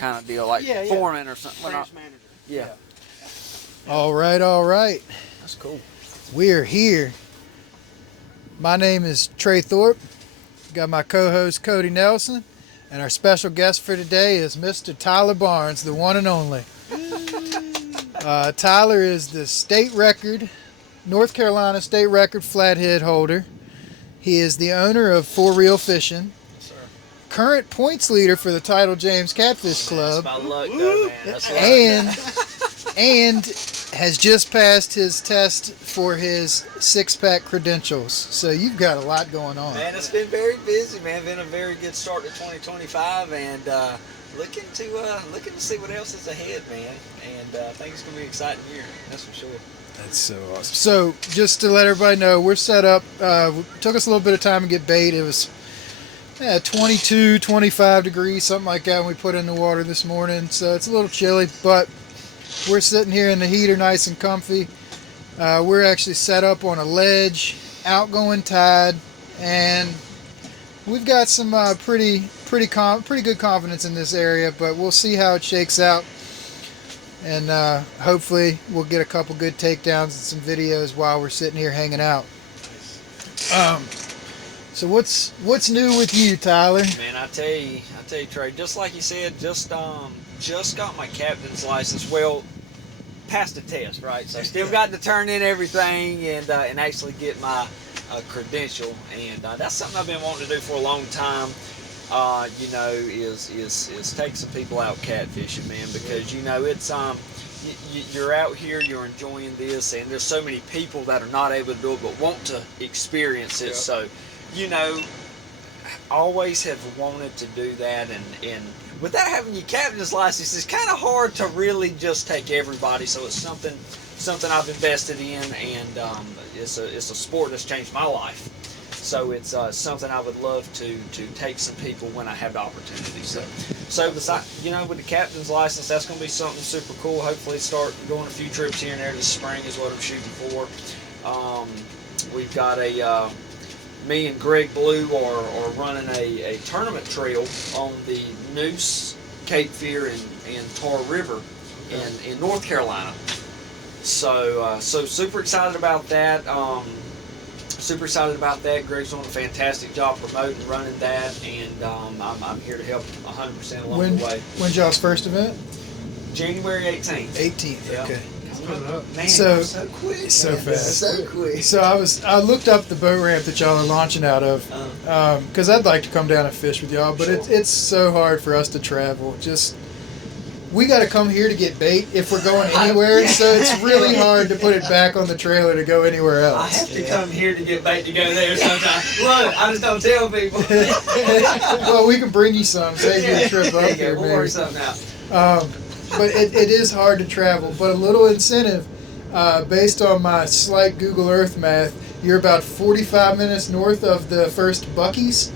kind of deal, like foreman or something. Branch manager. Yeah. All right. That's cool. We're here. My name is Trey Thorpe. Got my co-host Cody Nelson, and our special guest for today is Mr. Tyler Barnes, the one and only. Tyler is the state record, North Carolina state record flathead holder. He is the owner of Four Reel Fishing. Yes, sir. Current points leader for the Title James Catfish Club. That's my luck, though, man. That's luck. And has just passed his test for his six-pack credentials. So you've got a lot going on. Man, it's been very busy, man. Been a very good start to 2025, and looking to see what else is ahead, man. And I think it's gonna be an exciting year. That's for sure. That's so awesome. So just to let everybody know, we're set up. Took us a little bit of time to get bait. It was 22, 25 degrees, something like that when we put in the water this morning. So it's a little chilly, but we're sitting here in the heater nice and comfy. We're actually set up on a ledge, outgoing tide, and we've got some pretty good confidence in this area, but we'll see how it shakes out. And hopefully we'll get a couple good takedowns and some videos while we're sitting here hanging out. So what's new with you, Tyler? Man, I tell you, Trey. Just like you said, just got my captain's license. Well, passed the test, right? So still got to turn in everything and actually get my credential. And that's something I've been wanting to do for a long time. Is take some people out catfishing, man, because it's you're out here, you're enjoying this, and there's so many people that are not able to do it but want to experience it. Yep. So, always have wanted to do that, and without having your captain's license, it's kind of hard to really just take everybody. So it's something I've invested in, and it's a sport that's changed my life. So it's something I would love to take some people when I have the opportunity. So besides, with the captain's license, that's going to be something super cool. Hopefully start going a few trips here and there this spring is what I'm shooting for. We've got me and Greg Blue are running a tournament trail on the Noose, Cape Fear, and Tar River in North Carolina. So super excited about that. Greg's doing a fantastic job promoting, running that, and I'm here to help 100% along the way. When's y'all's first event? January 18th. 18th, yeah. Okay. Man, so quick. So fast. So quick. So I looked up the boat ramp that y'all are launching out of, because I'd like to come down and fish with y'all, but sure. It's so hard for us to travel. We got to come here to get bait if we're going anywhere, so it's really hard to put it back on the trailer to go anywhere else. I have to come here to get bait to go there sometimes. Look, I just don't tell people. Well, we can bring you some, save you a trip up here, we'll maybe. work something out. But it is hard to travel. But a little incentive, based on my slight Google Earth math, you're about 45 minutes north of the first Buc-ee's.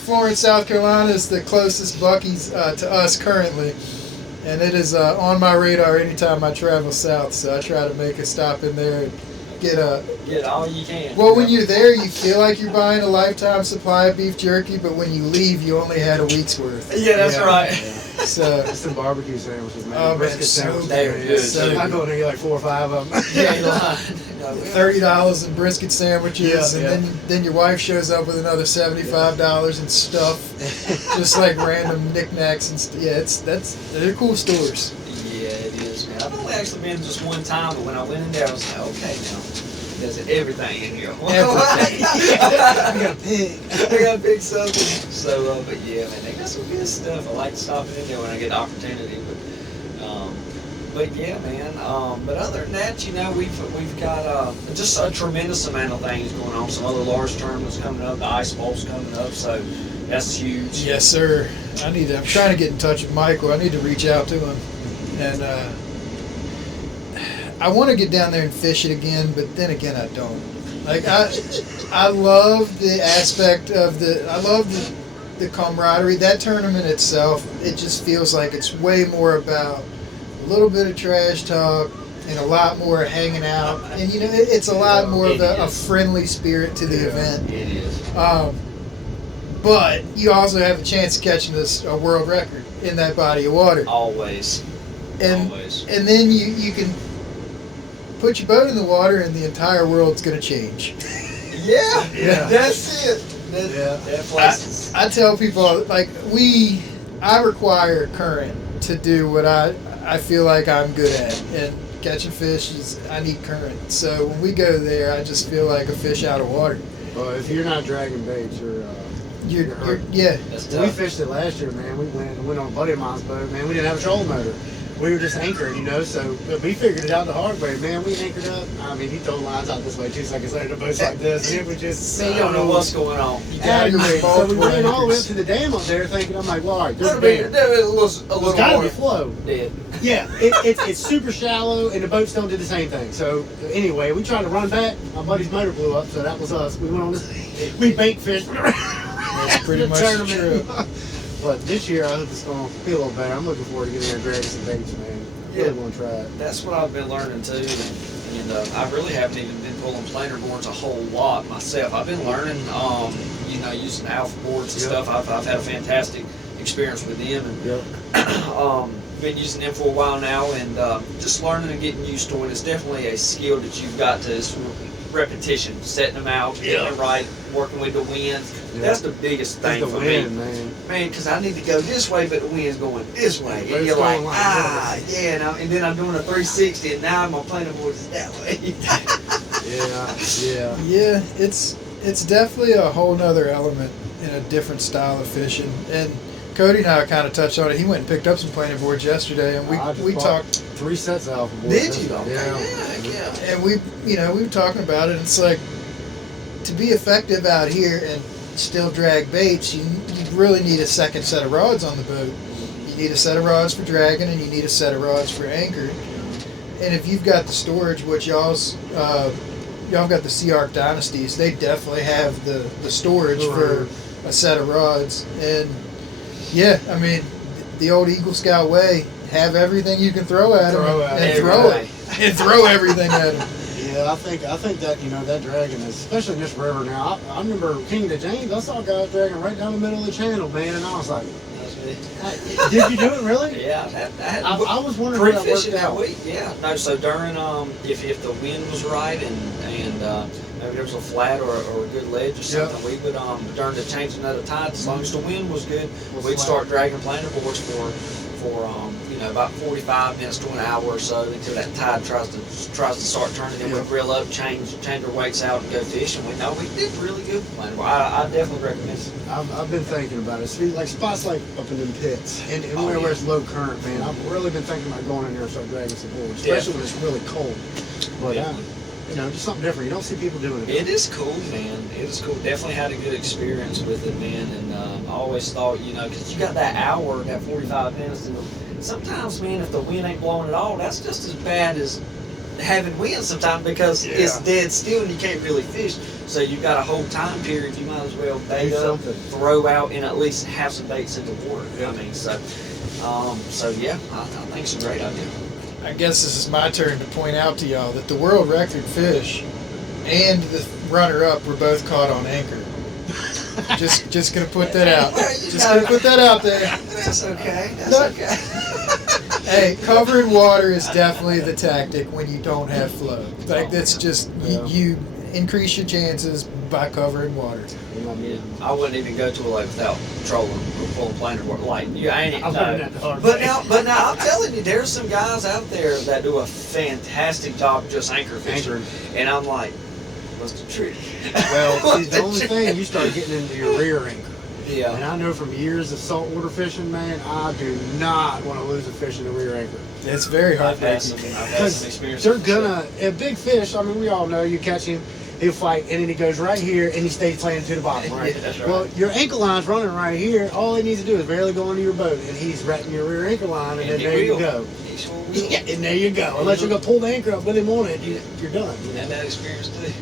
Florence, South Carolina is the closest Buc-ee's to us currently. And it is on my radar anytime I travel south. So I try to make a stop in there and get all you can. Well, when you're there, you feel like you're buying a lifetime supply of beef jerky, but when you leave, you only had a week's worth. Yeah, that's right. Yeah. So it's some barbecue sandwiches, man. Oh, Brisket sandwiches. They were good. So I go in there, get like 4 or 5 of them. Yeah, $30 in brisket sandwiches, Yeah, and then your wife shows up with another $75 in stuff, just like random knickknacks and yeah, they're cool stores. Yeah, it is, man. I've only actually been just one time, but when I went in there, I was like, okay, now there's everything in here. Everything. I got a pig. I got a big something. So, but yeah, man, they got some good stuff. I like stopping in there when I get the opportunity. But yeah, man. But other than that, we've got just a tremendous amount of things going on. Some other large tournaments coming up. The Ice Bowl's coming up, so that's huge. Yes, sir. I'm trying to get in touch with Michael. I need to reach out to him, and I want to get down there and fish it again, but then again, I don't. Like I love the aspect of the camaraderie. That tournament itself, it just feels like it's way more about a little bit of trash talk and a lot more hanging out, and it's a lot more of a friendly spirit to the event. It is. but you also have a chance of catching a world record in that body of water. Always. And Always. and then you can put your boat in the water and the entire world's going to change. Yeah. That's it. That places. I tell people, like, I require current to do what I feel like I'm good at. And catching fish I need current. So when we go there, I just feel like a fish out of water. Well, if you're not dragging baits, You're hurt. yeah. That's We tough. fished it last year, man. We went on a buddy of mine's boat, man. We didn't have a trolling motor. We were just anchored, so we figured it out the hard way, man. We anchored up. I mean, he told lines out this way 2 seconds later. The boat's like this, and it was just See, you don't know what's going on. You gotta go aggravating. So we multiple ran all the way up anchors. to the dam up there, thinking, I'm like, well, all right, there's a There band. was a There's little gotta more be flow. dead. Yeah, it's super shallow, and the boat still did the same thing. So anyway, we tried to run back. My buddy's motor blew up, so that was us. We went on this. We bait fished. That's pretty much true. But this year, I hope it's going to be a little better. I'm looking forward to getting there and dragging some baits, man. Really want to try it. That's what I've been learning too, and I really haven't even been pulling planer boards a whole lot myself. I've been learning, using alpha boards and Yep. stuff. I've had a fantastic experience with them, and Yep. been using them for a while now, and just learning and getting used to it. It's definitely a skill that you've got to. It's repetition, setting them out, getting it right, working with the wind. Yeah. That's the biggest thing It's the for wind, me. man. Because I need to go this way, but the wind's going this way. But And it's you're like, going like and then I'm doing a 360, and now my planer board is that way. Yeah. Yeah, it's definitely a whole nother element in a different style of fishing. And Cody and I kind of touched on it. He went and picked up some planer boards yesterday, and I just we bought talked. 3 sets of alpha boards. Did you? Okay. Yeah. And we were talking about it. And it's like, to be effective out here and still drag baits, you really need a second set of rods on the boat. You need a set of rods for dragging, and you need a set of rods for anchoring. And if you've got the storage, which y'all got the Sea Arc Dynasties, they definitely have the storage for a set of rods. And yeah, I mean, the old Eagle Scout way, have everything you can throw at them and throw everything at them. Yeah, I think that that dragging is, especially in this river now. I remember King of the James. I saw guys dragging right down the middle of the channel, man, and I was like, did you do it really? Yeah, I was wondering how that worked fishing that out. week. Yeah, no. So during if the wind was right and maybe there was a flat or a good ledge or something, we would during the changing of the tide, as long as the wind was good, we'd start dragging planer boards for about 45 minutes to an hour or so until that tide tries to start turning. Then we reel up, change our weights out, and go fishing. We did really good with planer board. I definitely recommend it. I've been thinking about it. See, like spots like up in them pits and where it's low current, man. I've really been thinking about going in there and start dragging some boards, especially when it's really cold. But just something different. You don't see people doing it. It is cool, man. It is cool. Definitely had a good experience with it, man. And I always thought, because you got that hour, that 45 minutes, and sometimes, man, if the wind ain't blowing at all, that's just as bad as having wind sometimes, because it's dead still and you can't really fish. So you've got a whole time period. You might as well bait up, throw out, and at least have some baits in the water. I mean, I think it's a great idea. I guess this is my turn to point out to y'all that the world record fish and the runner-up were both caught on anchor. Just gonna put that out. Gonna put that out there. That's okay. Hey, covering water is definitely the tactic when you don't have flow. Like, that's just you increase your chances by covering water. Yeah, I wouldn't even go to a lake without trolling or pulling planer board. Like, I ain't. But now I'm telling you, there's some guys out there that do a fantastic job just anchor fishing, and I'm like, what's the trick? Well, the only thing, you start getting into your rear anchor. Yeah. And I know from years of saltwater fishing, man, I do not want to lose a fish in the rear anchor. It's very I've had heartbreaking. some experience. They're gonna, a big fish, I mean, we all know, you catch him, he'll fight, and then he goes right here, and he stays playing to the bottom, right? Yeah, that's right. Well, your ankle line's running right here. All he needs to do is barely go into your boat, and he's ratting your rear ankle line, and then there you go. Yeah, and there you go. Unless you're going to pull the anchor up with him on it, you're done. You had that experience too.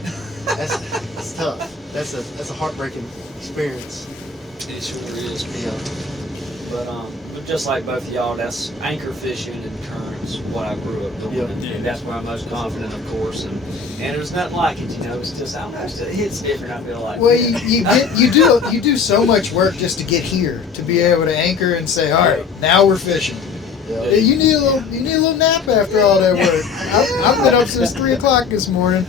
That's tough. That's a heartbreaking experience. It sure is. Yeah. But just like both of y'all, that's anchor fishing and currents, what I grew up doing, Yep. and that's where I'm most confident, of course. And there's nothing like it, It's just, I don't know, it hits different. I feel like. Well, you do so much work just to get here, to be able to anchor and say, all right, now we're fishing. Yeah. You need a little nap after all that work. I've been up since 3 o'clock this morning.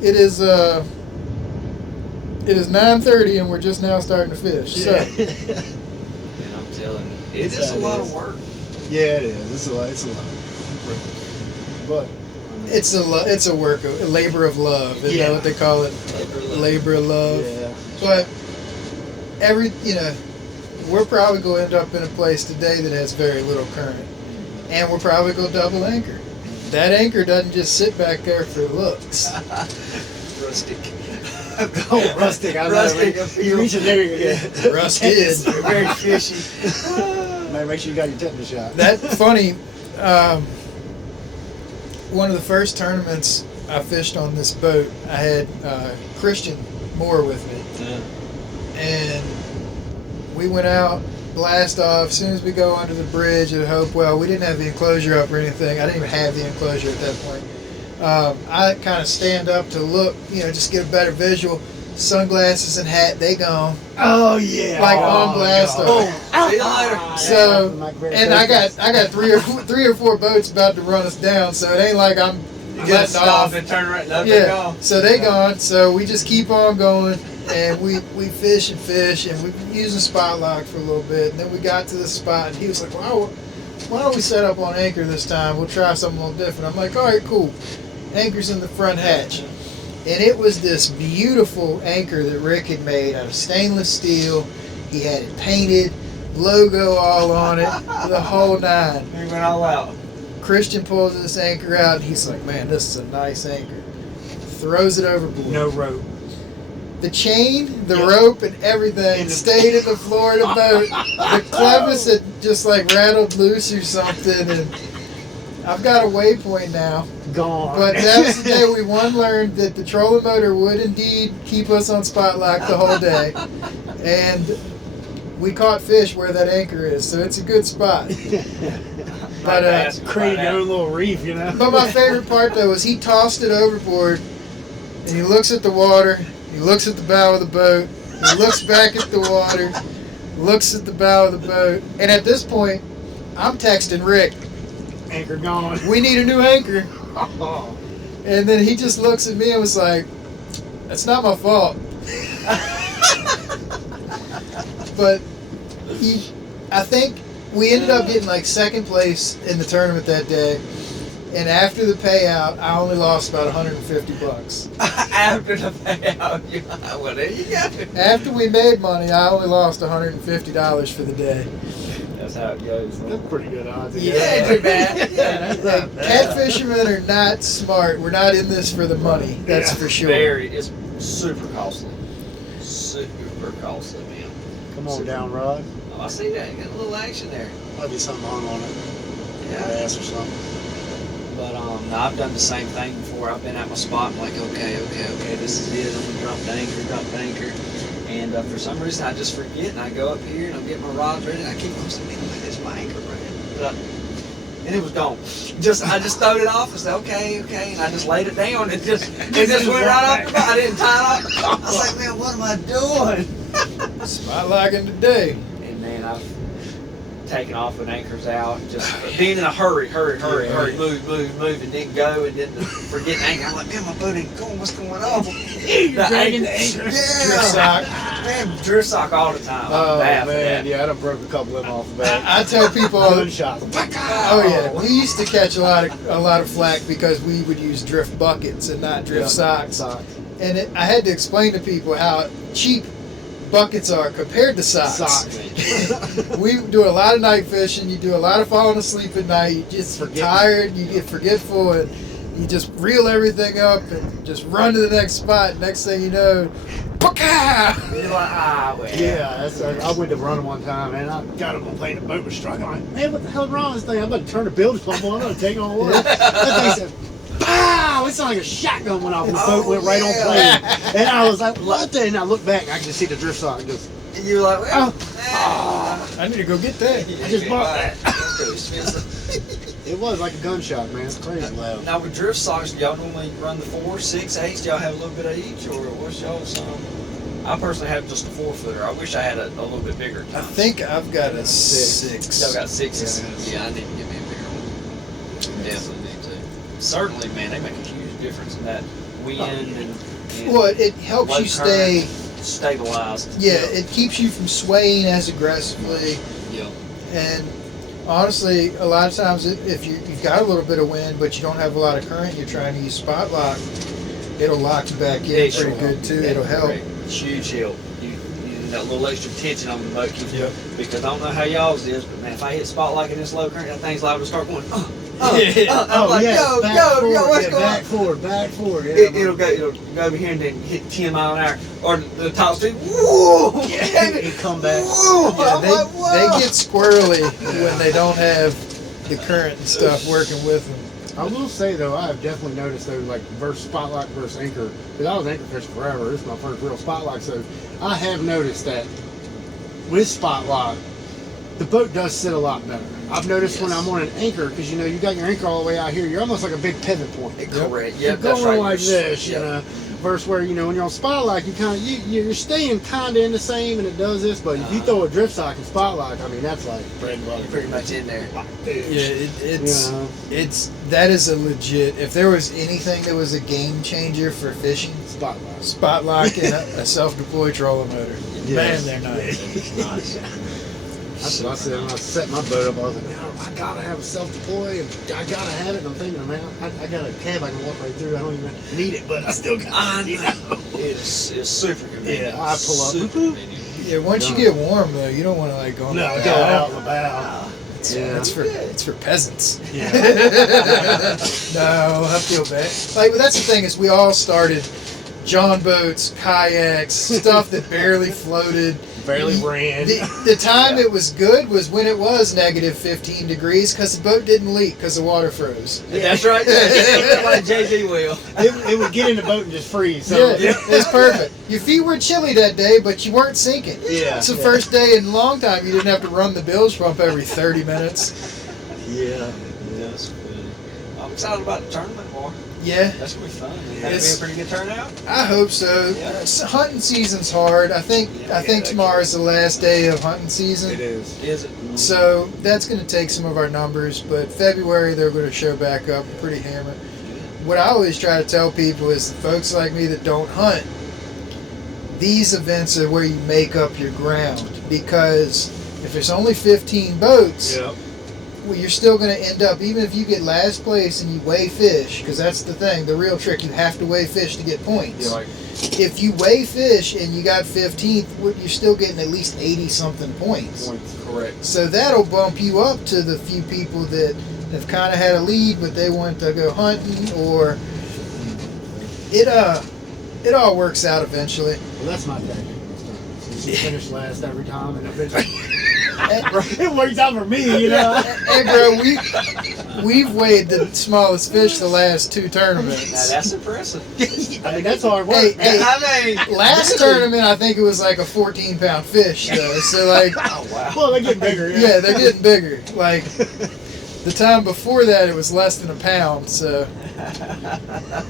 It is 9:30 and we're just now starting to fish. So. Yeah. And I'm telling you, it is a lot of work. Yeah, it is. It's a lot. But It's a labor of love. Isn't that what they call it? Labor of love. Yeah. But we're probably going to end up in a place today that has very little current, and we're probably going to double anchor. That anchor doesn't just sit back there for looks. Rustic. Oh, rustic. I know. Rustic. You reach in there, Rusted. very fishy. Man, make sure you got your tetanus shot. That's funny. One of the first tournaments I fished on this boat, I had Christian Moore with me. Yeah. And we went out, blast off. As soon as we go under the bridge at Hopewell, we didn't have the enclosure up or anything. I didn't even have the enclosure at that point. I kind of stand up to look, just get a better visual. Sunglasses and hat, they gone. Oh yeah. Like on blast off. See you later. So, and I got 3 or 4 boats about to run us down. So it ain't like I'm You gotta letting stop off. and turn right. No, Yeah. So they gone. So we just keep on going, and we fish, and we use a spot lock for a little bit, and then we got to the spot, and he was like, "Why don't we set up on anchor this time? We'll try something a little different." I'm like, "All right, cool." Anchor's in the front hatch. And it was this beautiful anchor that Rick had made out of stainless steel. He had it painted, logo all on it, the whole 9. We went all out. Christian pulls this anchor out, and he's like, "Man, this is a nice anchor." Throws it overboard. No rope. The chain, the rope, and everything stayed at the floor of the boat. The clevis had just like rattled loose or something, and I've got a waypoint now. Gone. But that was the day we learned that the trolling motor would indeed keep us on spot lock the whole day. And we caught fish where that anchor is, so it's a good spot. But created your own little reef, But my favorite part though was he tossed it overboard, and he looks at the water, he looks at the bow of the boat, he looks back at the water, looks at the bow of the boat, and at this point, I'm texting Rick, Anchor gone. "We need a new anchor." Oh. And then he just looks at me and was like, "That's not my fault." But I think we ended up getting like second place in the tournament that day. And after the payout, I only lost about $150. After the payout, well, there you go. After we made money, I only lost $150 for the day. That's how it goes. That's pretty good odds. Yeah, ain't too bad. Yeah, that's not Like, bad. catfishermen are not smart. We're not in this for the money. That's for sure. It's super costly. Super costly, man. Come on down, Rod. Oh, I see that. You got a little action there. Might be something hung on it. Yeah. Ass or something. But no, I've done the same thing before. I've been at my spot. I'm like, okay, this is it. I'm gonna drop the anchor. And for some reason, I just forget, and I go up here, and I'm getting my rods ready, and I keep on saying, "Man, look, there's my anchor, right?" And it was gone. I just throwed it off and said, okay, and I just laid it down, and it just went right off the boat. I didn't tie it off. I was like, man, what am I doing? Spot locking today. And then I've taken off with anchors out, just being in a hurry, move, and then go, and then forget the anchor. I'm like, man, my boat ain't going. What's going on? You're dragging the anchor. Drift Yeah, sock. man, drift sock all the time. Oh, I'm bad for man. that. Yeah, I done broke a couple of them off the back. I tell people all the Gunshots. Oh yeah, we used to catch a lot of flack because we would use drift buckets and not drift socks. And I had to explain to people how cheap buckets are compared to socks. We do a lot of night fishing. You do a lot of falling asleep at night. You just tired. You get forgetful, and you just reel everything up and just run to the next spot. Next thing you know, You're like, well. Yeah, I went to run one time, and I got him on playing the boat was struggling. I'm like, man, what the hell's wrong with this thing? I'm about to turn the bilge pump on. I'm going to take on water. That thing said, pow! It sounded like a shotgun went off, and the boat went right on plane. And I was like, what the? And I looked back, and I could just see the drift sock just. And you were like, well, I need to go get that. I just bought that. that. It was like a gunshot, man. It's crazy loud. Now with drift socks, do y'all normally run the 4, 6, 8? Do y'all have a little bit of each, or what's y'all's? I personally have just a 4-footer. I wish I had a little bit bigger. I think I've got a 6. Y'all got 6s. Yeah, I need to get me a bigger one. Definitely need to. Certainly, man, they make a huge difference in that wind and Well, it helps low you stay. current, stabilized. Yeah, it keeps you from swaying as aggressively. Yeah. And honestly, a lot of times, if you've got a little bit of wind, but you don't have a lot of current, you're trying to use spot lock, it'll lock you back in It pretty sure good will. too. Yeah, It'll help. correct. Huge help. You that little extra tension on the boat keeps Yep. because I don't know how y'all's is, but man, if I hit spot lock in this low current, that thing's liable to start going. I'm like, yo, what's going on? Back forward. Yeah, It'll go over here and then hit 10 mile an hour, or the top speed. Whoa! Yeah, it come back. Whoa! Yeah, I'm like, whoa! they get squirrely when they don't have the current and stuff working with them. I will say though, I have definitely noticed though, like versus spotlight versus anchor. Because I was anchor fishing forever. This is my first real spotlight, so I have noticed that with spotlight, the boat does sit a lot better. I've noticed when I'm on an anchor, because you got your anchor all the way out here, you're almost like a big pivot point. Correct. You're Yep, that's going right. like this, Yep. you know. Versus where when you're on spotlight, you kind of you're staying kind of in the same, and it does this. But if you throw a drift sock and spotlight, I mean that's like bread and butter. You're pretty much in there. Yeah, it's You know? that is a legit. If there was anything that was a game changer for fishing, Spotlight. spot lock and a self-deployed trolling motor. Yes. Man, they're nice. Nice. That's what I said when I set my boat up. I was like, man, I gotta have a self-deploy, and I gotta have it. And I'm thinking, man, I got a cab I can walk right through. I don't even need it, but I still got it. You know? It's super convenient. Yeah, I pull up. Super convenient. Yeah, once you get warm though, you don't want to like go on No, the go bow. out the bow. Yeah. It's for peasants. Yeah. No, I feel bad. Like, but that's the thing is, we all started John boats, kayaks, stuff that barely floated. Barely ran. The time it was good was when it was negative 15 degrees because the boat didn't leak because the water froze. That's right. Like JB will. It would get in the boat and just freeze. So, Yeah, it was perfect. Your feet were chilly that day, but you weren't sinking. Yeah. It's the first day in a long time you didn't have to run the bilge pump every 30 minutes. Yeah. That's good. I'm excited about the tournament more. Yeah, That's gonna be fun. That'll be It's- a pretty good turnout. I hope so. Yeah. Hunting season's hard. I think tomorrow's the last day of hunting season. It is. Is it? So that's going to take some of our numbers, but February they're going to show back up pretty hammered. What I always try to tell people is folks like me that don't hunt, these events are where you make up your ground, because if there's only 15 boats, Yep. well, you're still going to end up, even if you get last place and you weigh fish, because that's the thing, the real trick, you have to weigh fish to get points. Yeah, like If you weigh fish and you got 15th, you're still getting at least 80 something points. points. Correct. So that'll bump you up to the few people that have kind of had a lead, but they want to go hunting, or it all works out eventually. Well, that's my tactic. You finish last every time, and eventually it works out for me, you know. Hey, bro, we've weighed the smallest fish the last 2 Now tournaments. that's impressive. I mean, that's hard work. Hey, I mean, last tournament I think it was like a 14-pound fish though. So like, oh wow. Well, they get bigger. yeah, they're getting bigger. Like the time before that it was less than a pound. So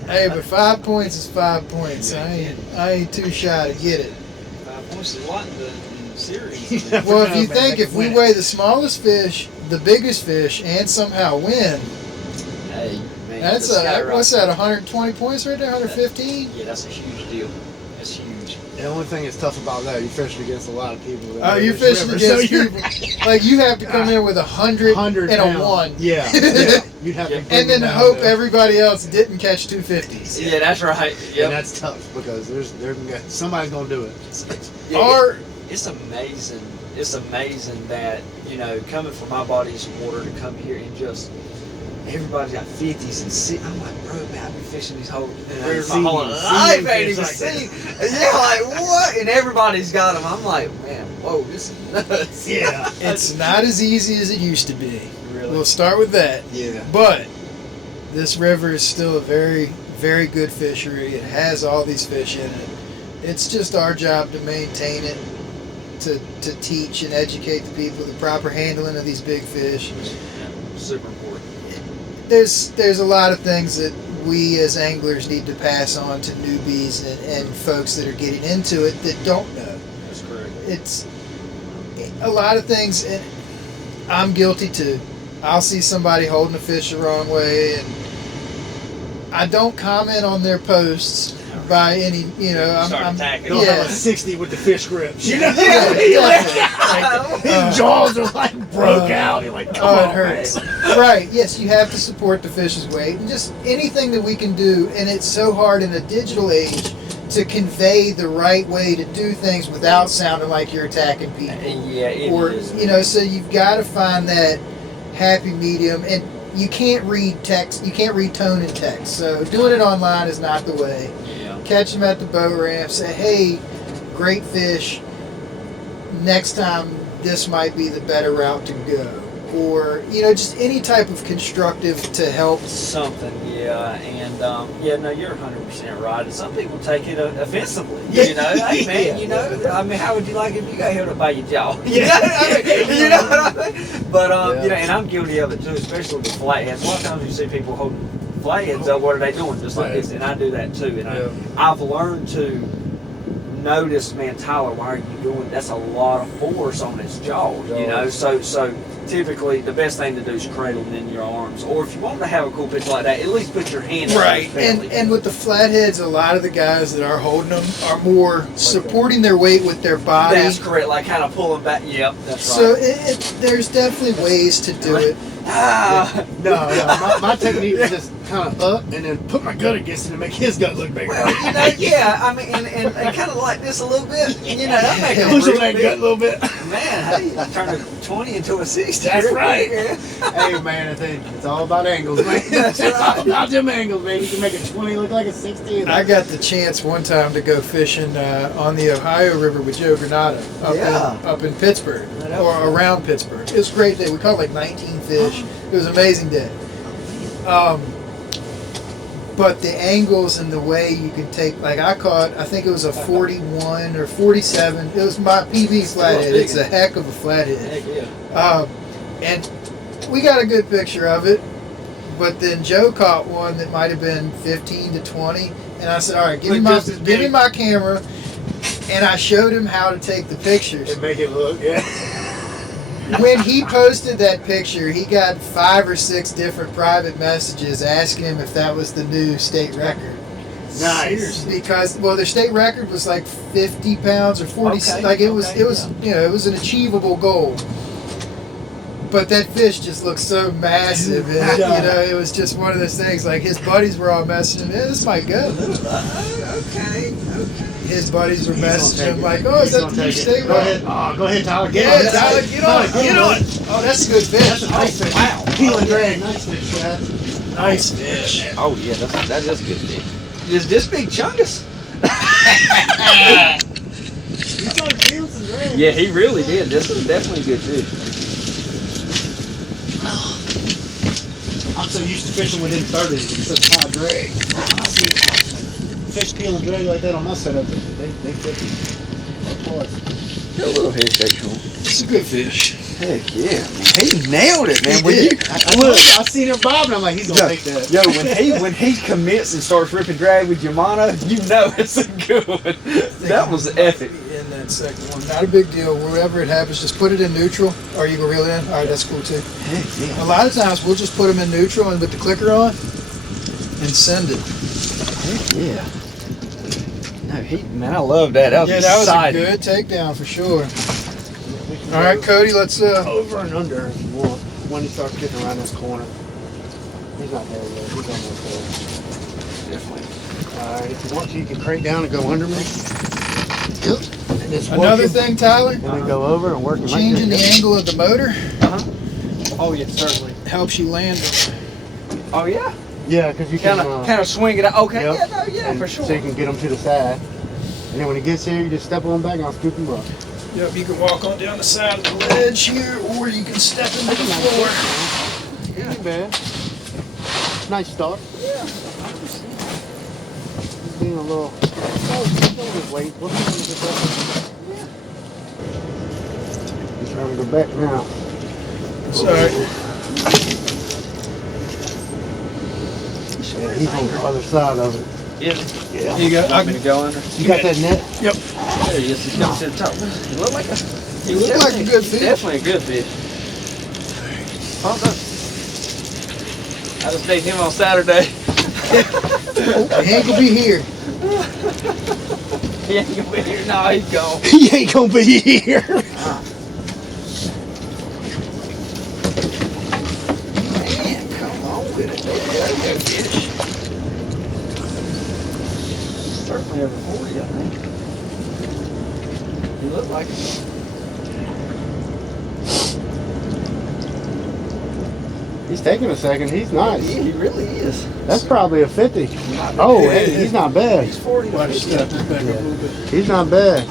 hey, but 5 points is 5 points. I ain't too shy to get it. 5 points is a lot in the series. Well, if you think if we weigh the smallest fish, the biggest fish, and somehow win, Hey, man, that's the sky what's rocket. that? 120 points right there, 115. Yeah, that's a huge deal. That's huge. The only thing that's tough about that, you fish against a lot of people. that Oh, live you're in this fishing river, so against you're- people. Like you have to come in with 100 100 and a pounds. 1. Yeah, you'd have to. Yeah. bring And then it down hope to- everybody else didn't catch 250s. Yeah, that's right. And Yep. that's tough because somebody's gonna do it. Yeah, Or it's amazing. It's amazing that, coming from my body's water to come here and just everybody's got 50s and 60s. I'm like, bro, man, I've been fishing these whole rivers my whole life. I ain't even seen. Yeah, like what? And everybody's got them. I'm like, man, whoa, this is nuts. Yeah. it's not as easy as it used to be. Really. We'll start with that. Yeah. But this river is still a very, very good fishery. It has all these fish in it. It's just our job to maintain it to teach and educate the people the proper handling of these big fish. Yeah, super important. There's a lot of things that we as anglers need to pass on to newbies and folks that are getting into it that don't know. That's correct. It's a lot of things, and I'm guilty too. I'll see somebody holding a fish the wrong way, and I don't comment on their posts by any, Start attacking. Don't have a 60 with the fish grips. You know? His jaws are like broke out. You're like, come on, it hurts. Right, yes, you have to support the fish's weight. And just anything that we can do, and it's so hard in a digital age to convey the right way to do things without sounding like you're attacking people. Yeah, it is. So you've got to find that happy medium. And you can't read text, you can't read tone in text. So doing it online is not the way. Catch them at the boat ramp, say, hey, great fish, next time this might be the better route to go. Or, just any type of constructive to help. Something, yeah. And, no, you're 100% right. And some people take it offensively, Hey, man, I mean, how would you like if you got held up by your jaw? You know what I mean? But, and I'm guilty of it too, especially with flatheads. A lot of times you see people holding flatheads up, what are they doing? Just like this, and I do that too. And I've learned to notice, man, Tyler, why are you doing? That's a lot of force on its jaw, So typically, the best thing to do is cradle it in your arms, or if you want to have a cool picture like that, at least put your hand. Right, and with the flatheads, a lot of the guys that are holding them are more supporting their weight with their body. That's correct, like kind of pulling back. Yep, that's right. So there's definitely ways to do it. No, my technique is just kind of up and then put my gut against it and make his gut look bigger. I mean, and kind of like this a little bit, that makes push on that gut a little bit. Man, hey, turn a 20 into a 60. That's right. Hey, man, it's all about angles, man. That's right. All about them angles, man. You can make a 20 look like a 60. I got the chance one time to go fishing on the Ohio River with Joe Granado up in Pittsburgh, or around Pittsburgh. It was a great day. We caught like 19 fish. It was an amazing day. But the angles and the way you can take, like I think it was a 41 or 47. It was my PB flathead. It's a heck of a flathead. Heck yeah. And we got a good picture of it. But then Joe caught one that might have been 15 to 20. And I said, all right, give me my camera. And I showed him how to take the pictures. And make it look, When he posted that picture, he got 5 or 6 different private messages asking him if that was the new state record. Nice. Because their state record was like 50 pounds or 40. It was an achievable goal. But that fish just looked so massive, and it was just one of those things. Like his buddies were all messaging him, this might go. Okay. His buddies were messaging him like, "Oh, is that the new state record?" Go ahead, Tyler. Tyler, get on. Oh, that's a good fish. That's a nice fish. Wow. Peel and drag. Nice fish, Chad. Nice fish. Oh yeah, that is a good fish. Is this big chungus? He's on peels and drag. Yeah, he really did. This is definitely a good fish. I'm so used to fishing within 30. It's such high drag. I see fish peel and drag like that on my setup. They fit Got a little head shake on. It's a good fish. Heck yeah, man. He nailed it, man. I seen him bobbing. I'm like, he's gonna take that. Yo, when he commits and starts ripping drag with Yamano, it's a good one. That was epic. In that second one, not a big deal. Wherever it happens, just put it in neutral. Or you can reel it in. All right, that's cool too. Heck yeah. A lot of times we'll just put them in neutral and with the clicker on, and send it. Heck yeah. No, I love that. That was exciting. Was a good takedown for sure. All right, Cody, let's over and under if you want. When he starts getting around this corner, he's not there yet. He's almost there. Definitely. All right, if you want to, you can crank down and go under me. And just another thing, Tyler. And then go over and work. Changing the angle of the motor. Oh yeah, certainly. Helps you land it. Oh yeah. Yeah, because you can kind of swing it out. Okay. Yep. Yeah, for sure. So you can get them to the side, and then when he gets here, you just step on back and I'll scoop him up. Yep, you can walk on down the side of the ledge here, or you can step into the floor. Yeah, not bad. Nice start. Yeah. He's being a little. Don't just wait. We'll see when he gets up. He's trying to go back now. Sorry. Yeah, he's on the other side of it. Yeah. Yeah. You got. Want me to go under? You got that net? Yep. There he is. He's coming to the top. He looked like a. He looked like a good fish. Definitely a good fish. Hold on. I just ate him on Saturday. He ain't gonna be here. He ain't gonna be here. No, he's gone. He ain't gonna be here. Man, come on with it, baby. That's a good fish. Certainly over 40, I think. He looked like it. He's taking a second. He's nice. Yeah, he really is. That's probably a 50. Not Oh, bad. hey, he's not bad. He's 40 to Watch 50. this back up a little bit. He's not bad.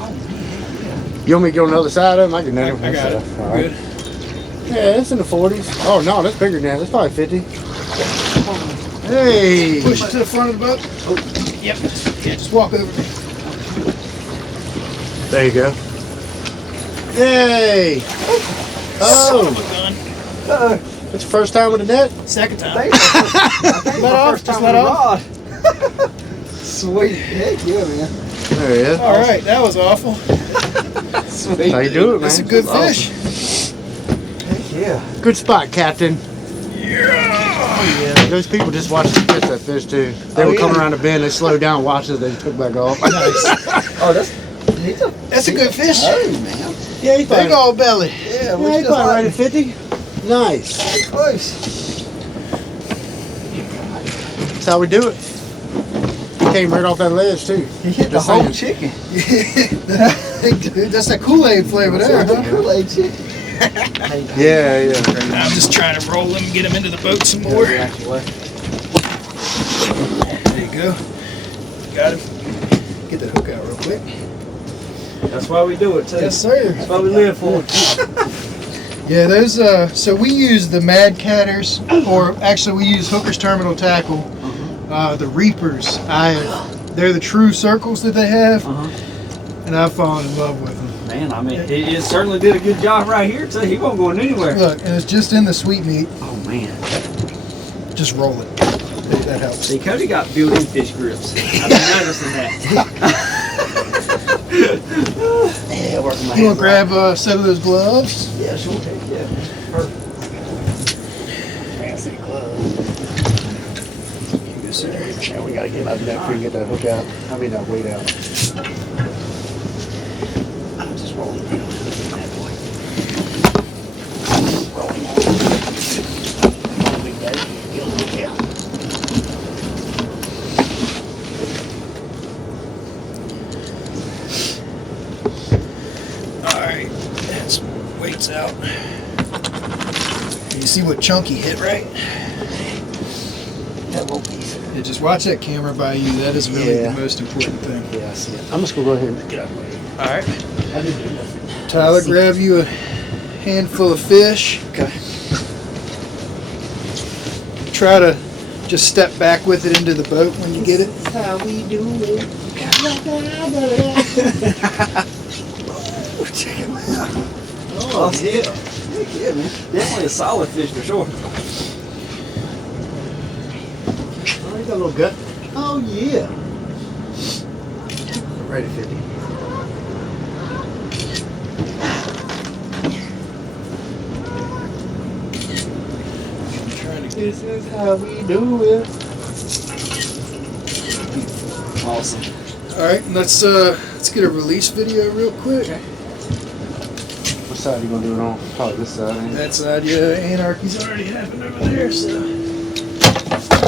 You want me to go on the other side of him? I can net him. I got it. All right. Good. Yeah, it's in the 40s. Oh, no, that's bigger than that. That's probably 50. Hey. Push it to the front of the boat. Yep. Yeah, just walk over. There you go. Yay. Oh. That's your first time with a net? Second time. I think Let my off, first just time let with a off. rod. Sweet. Heck yeah, man. There he is. All right, that was awful. Sweet. How you do it, man? That's a good fish. Heck yeah. Good spot, Captain. Yeah. Those people just watched us catch that fish, too. They were coming around the bend, they slowed down, watched us, they took back off. Nice. Oh, That's a good fish. Oh, man. Yeah, he's Big old belly. Yeah, Yeah, he's probably right at 50. Nice. close. That's how we do it. He came right off that ledge, too. He hit the Just whole saying. chicken. Dude, that's that Kool-Aid flavor there, huh? Kool-Aid chicken. Yeah, yeah. I'm just trying to roll him, get him into the boat some more. There you go. Got him. Get that hook out real quick. That's why we do it, too. Yes, sir. That's what we live for. Yeah, those. So we use the Mad Catters, or actually we use Hooker's Terminal Tackle. The Reapers. They're the true circles that they have, and I've fallen in love with them. Man, I mean, he certainly did a good job right here, too. He won't go anywhere. Look, and it's just in the sweet meat. Oh, man. Just roll it. That helps. See, Cody got built-in fish grips. I've been noticing that. Yeah, working my You want hands to grab a set of those gloves? right. Yeah, sure. Yeah, perfect. Fancy glove. Yes, sir. Yeah, we gotta get up there before we get that hook out. I mean, that weight out. I'm just rolling around that boy. Rolling. Big daddy. Get a hook out. Alright, that's weights out. You see what chunky hit, right? That little piece. Yeah, just watch that camera by you. That is really Yeah. the most important thing. Yeah, I see it. I'm just gonna go ahead and get out of the way. Alright. I didn't do nothing. Tyler, grab you a handful of fish. Okay. Try to just step back with it into the boat when you get it. That's how we do it. Check him out. Oh, yeah. Heck yeah, man. Definitely a solid fish for sure. Oh, you got a little gut. Oh, yeah. Right at 50. This is how we do it. Awesome. Alright, let's get a release video real quick. Okay. What side are you gonna do it on? Probably this side. Ain't it? That side, yeah, anarchy's already happened over there, so.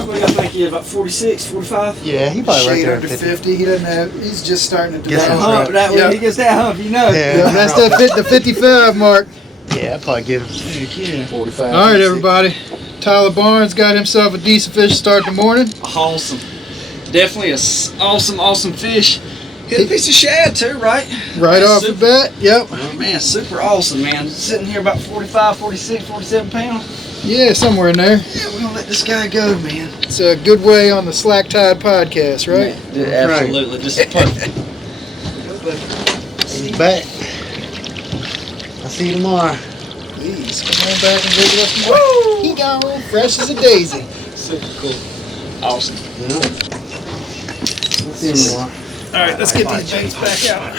What do you think he is, about 46, 45? Yeah, he probably right Shade there. under At 50. 50. He doesn't have. He's just starting to Guess That that's develop. hump, that when Yep. he gets that hump, you know. Yeah. Yeah, that's the 55 mark. Yeah, I'd probably give him Yeah. 45. All right, everybody. Tyler Barnes got himself a decent fish to start the morning. Awesome. Definitely a awesome fish. Hit a piece of shad too, right? Right off the bat. Yep. Oh man, super awesome, man. Sitting here about 45, 46, 47 pounds. Yeah, somewhere in there. Yeah, we're gonna let this guy go, man. It's a good way on the Slack Tide podcast, right? Man, absolutely, just perfect. He's back. see you tomorrow. Please come on back and visit us tomorrow. He gone fresh as a daisy. Super cool. Awesome. Yeah. We'll see you tomorrow. All right, let's get these baits back out.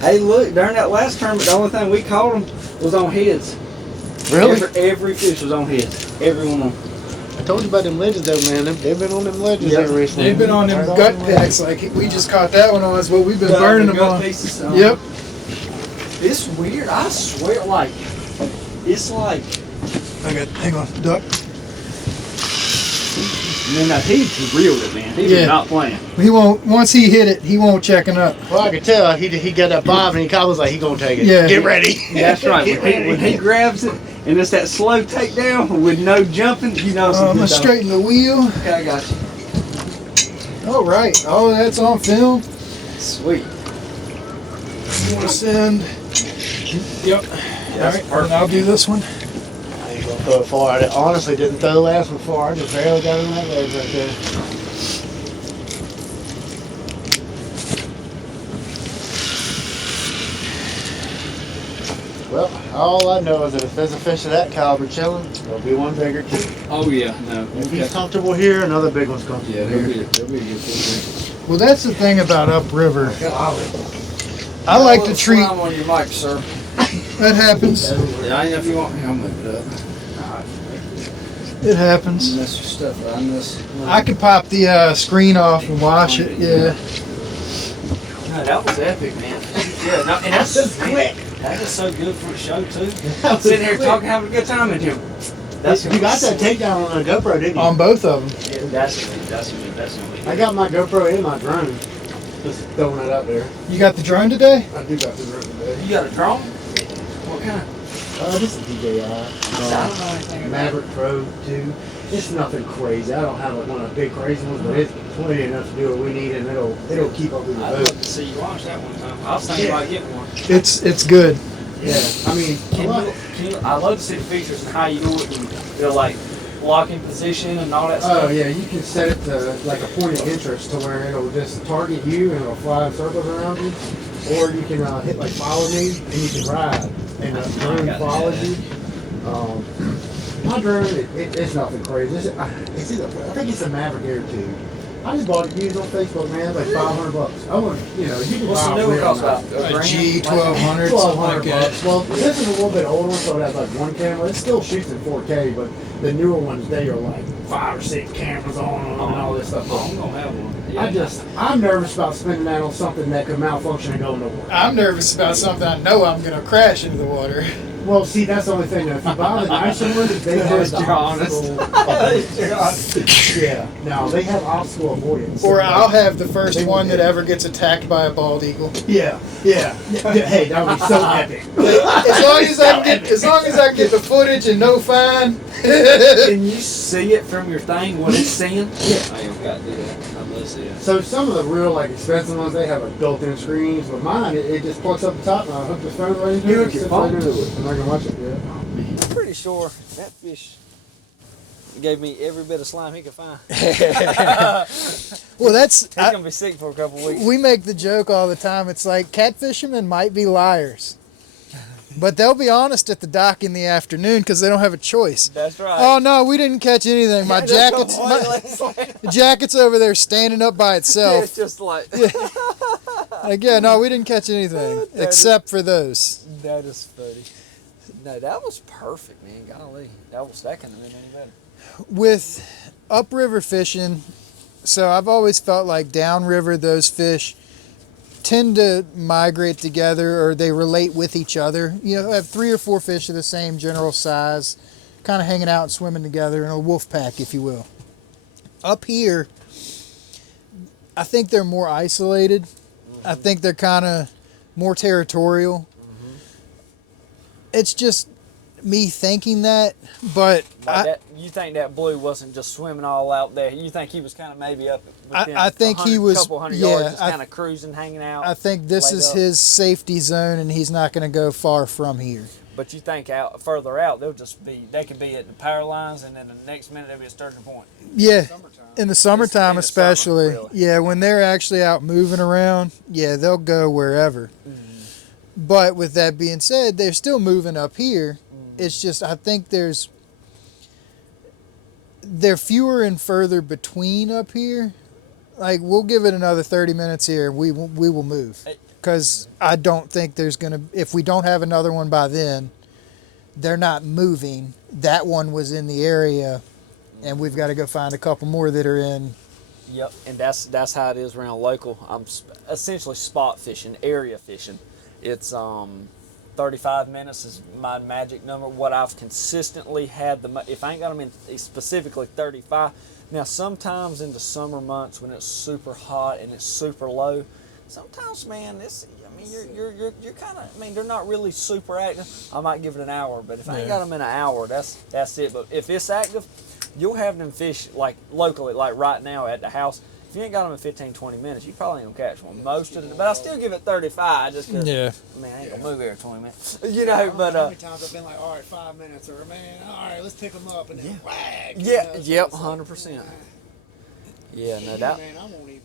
Hey, look, during that last tournament, the only thing we caught them was on heads. Really? Every fish was on heads. Every one of them. I told you about them legends though, man. They've been on them legends there recently. They've been on them Right gut on packs. Like we just caught that one on. That's what we've been burning them on. Pieces, Yep. It's weird. I swear, like, it's like, Hang on, duck. man, that he reeled it, man. He was not playing. He won't. Once he hit it, he won't checking up. Well, I could tell he got that bob and I was like, he gonna take it. Yeah. Get ready. That's right. Get When he grabs it, and it's that slow takedown with no jumping, you know. I'm gonna straighten the wheel. Okay, I got you. All right. Oh, that's on film. Sweet. You want to send? Yep. All right. And I'll do this one. I ain't gonna throw it far. I honestly didn't throw the last one far. I just barely got it in that ledge right there. Well, all I know is that if there's a fish of that caliber chilling, there'll be one bigger too. Oh yeah, no. If he's comfortable here, another big one's comfortable Yeah, here. there'll be a good fish. Well, that's the thing about upriver. I like to treat. Slime on your mic, sir. That happens. Yeah, I know if you want me, I'll move it up. It happens. That's your stuff. I miss. I could pop the screen off and watch it. Yeah. No, that was epic, man. Yeah, no, and that's just quick. That is so good for a show too. Sitting here talking, having a good time in here. That's You got that takedown on a GoPro, didn't you? On both of them. Yeah, that's I got my GoPro and my drone. Just throwing it up there. You got the drone today? I do got the drone today. You got a drone? What kind? This is DJI. I don't know anything about Maverick Pro 2. It's nothing crazy. I don't have like one of the big crazy ones, but it's plenty enough to do what we need, and it'll keep up with the I'd love boat. to see you watch that one time. I was thinking about getting one. It's good. Yeah, I mean, I love to see the features and how you do it, and they're like locking position and all that stuff. oh yeah, you can set it to like a point of interest to where it'll just target you and it'll fly in circles around you, or you can hit like follow me and you can ride, and the drone follows you. My drone, it's nothing crazy. I think it's a Maverick Air 2. I just bought it used on Facebook, man. It's like $500. I want, you can What's buy the a new one real cost one. about? A G1200, something like that. Well, this is a little bit older one, so it has like one camera. It still shoots in 4K, but the newer ones, they are like 5 or 6 cameras on them and all this stuff. I'm gonna have one. Yeah. I'm nervous about spending that on something that could malfunction and go nowhere. I'm nervous about something I know I'm going to crash into the water. Well, see, that's the only thing. If you buy the nicer ones, they have the yeah. No, they have obstacle avoidance. Or I'll have the first one that ever gets attacked by a bald eagle. Yeah. Hey, that would be so epic. As long as I get the footage and no fine. Can you see it from your thing what it's seeing? Yeah. I ain't got to do that. I'd love to see it. So some of the real expensive ones, they have built-in screens, but mine it just plugs up the top and I hook the phone right into it. You hook and your sits phone right to into it. and I can watch it. Yeah. I'm pretty sure that fish gave me every bit of slime he could find. Well, He's gonna be sick for a couple weeks. we make the joke all the time. It's like catfishermen might be liars, but they'll be honest at the dock in the afternoon because they don't have a choice. That's right. Oh no, we didn't catch anything. My jacket's over there standing up by itself. It's just like Again, no, we didn't catch anything except for those. that is funny. No, that was perfect, man. Golly, that couldn't have been any better. With upriver fishing, so I've always felt like downriver those fish tend to migrate together, or they relate with each other. Have 3 or 4 fish of the same general size, kind of hanging out and swimming together in a wolf pack, if you will. Up here, I think they're more isolated. I think they're kind of more territorial. It's just me thinking that, but You think that blue wasn't just swimming all out there? You think he was kind of maybe up within I think he was, couple hundred yeah, yards, just kind of cruising, hanging out? I think this laid is up? his safety zone, and he's not going to go far from here. But you think out further out, they could be at the power lines, and then the next minute they'll be at Sturgeon Point. Yeah, Summertime. in the summertime in the summer, especially. really. Yeah, when they're actually out moving around, yeah, they'll go wherever. But with that being said, they're still moving up here. It's just I think they're fewer and further between up here. Like we'll give it another 30 minutes here, we will move. Because I don't think there's gonna, if we don't have another one by then, they're not moving. That one was in the area, and we've got to go find a couple more that are in. Yep, and that's how it is around local. I'm essentially spot fishing, area fishing. It's 35 minutes is my magic number. What I've consistently had if I ain't got them in specifically 35. Now sometimes in the summer months when it's super hot and it's super low, sometimes man, you're kind of, they're not really super active. I might give it an hour, but if I ain't got them in an hour, that's it. But if it's active, you'll have them fish like locally, like right now at the house. If you ain't got them in 15, 20 minutes, you probably ain't gonna catch one most of it. But I still give it 35 just because, I ain't gonna move every 20 minutes. But how many times I've been like, all right, 5 minutes, or man, all right, let's pick them up, and then whack. Yep, 100%. Yeah, no doubt. Man, I won't even,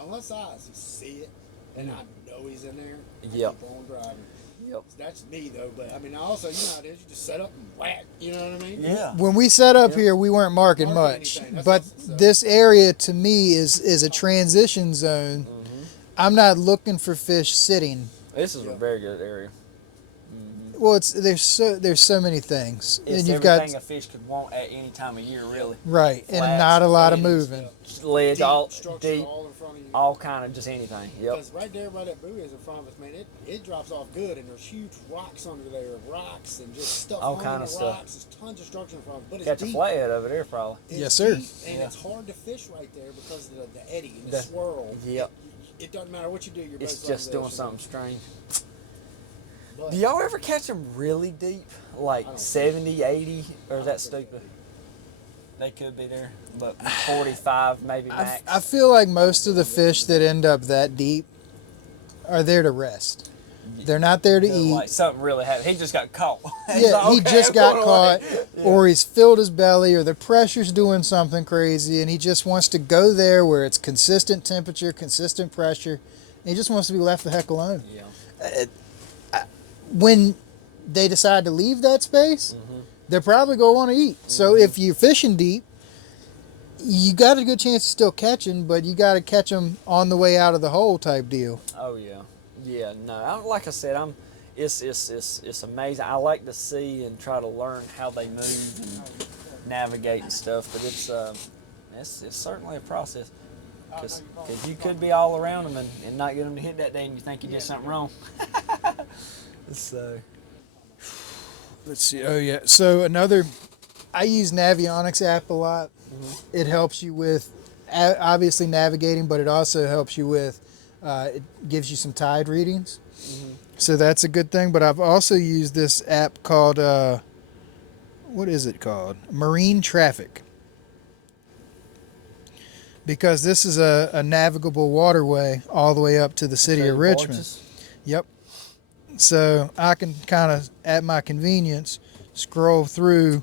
unless I see it and I know he's in there. I Yep. keep on driving. Yep. That's me though, but I mean, also you know how it is. You just set up and whack. You know what I mean? Yeah. When we set up here, we weren't marking much, but this area to me is a transition zone. I'm not looking for fish sitting. This is a very good area. Well, there's so many things, It's and you've everything got a fish could want at any time of year, really. right, and Flats, not a lot of eddies, moving. Ledge, all structure deep, all in front of you. all kind of just anything. Yep. Because right there by that buoy is in front of us, man, it drops off good, and there's huge rocks under there, rocks and just stuff All under kind the of stuff. rocks. There's tons of structure in front of us, but it's Catch a deep. flathead over there, probably. It's Yes, sir. deep, and Yeah. it's hard to fish right there because of the eddy and the swirl. Yep. It doesn't matter what you do, you're It's both just sides of doing the something strange. But Do y'all ever catch them really deep? Like 70, 80? Or is that stupid? They could be there. But 45 maybe max. I feel like most of the fish that end up that deep are there to rest. They're not there to eat. Like something really happened. He just got caught. He's Yeah, like, he "Okay, just I'm got going caught, away." or he's filled his belly, or the pressure's doing something crazy, and he just wants to go there where it's consistent temperature, consistent pressure, and he just wants to be left the heck alone. Yeah. When they decide to leave that space, they're probably going to want to eat. So if you're fishing deep, you got a good chance of still catching, but you got to catch them on the way out of the hole type deal. Oh yeah, yeah. No, like I said, it's amazing. I like to see and try to learn how they move and navigate and stuff. But it's certainly a process because you could be all around them and not get them to hit that day, and you think you did something wrong. So Let's see. Oh yeah. So I use Navionics app a lot. It helps you with obviously navigating, but it also helps you with it gives you some tide readings. So that's a good thing. But I've also used this app called what is it called? Marine Traffic. Because this is a navigable waterway all the way up to the city of Richmond. Barges? Yep. So I can kind of, at my convenience, scroll through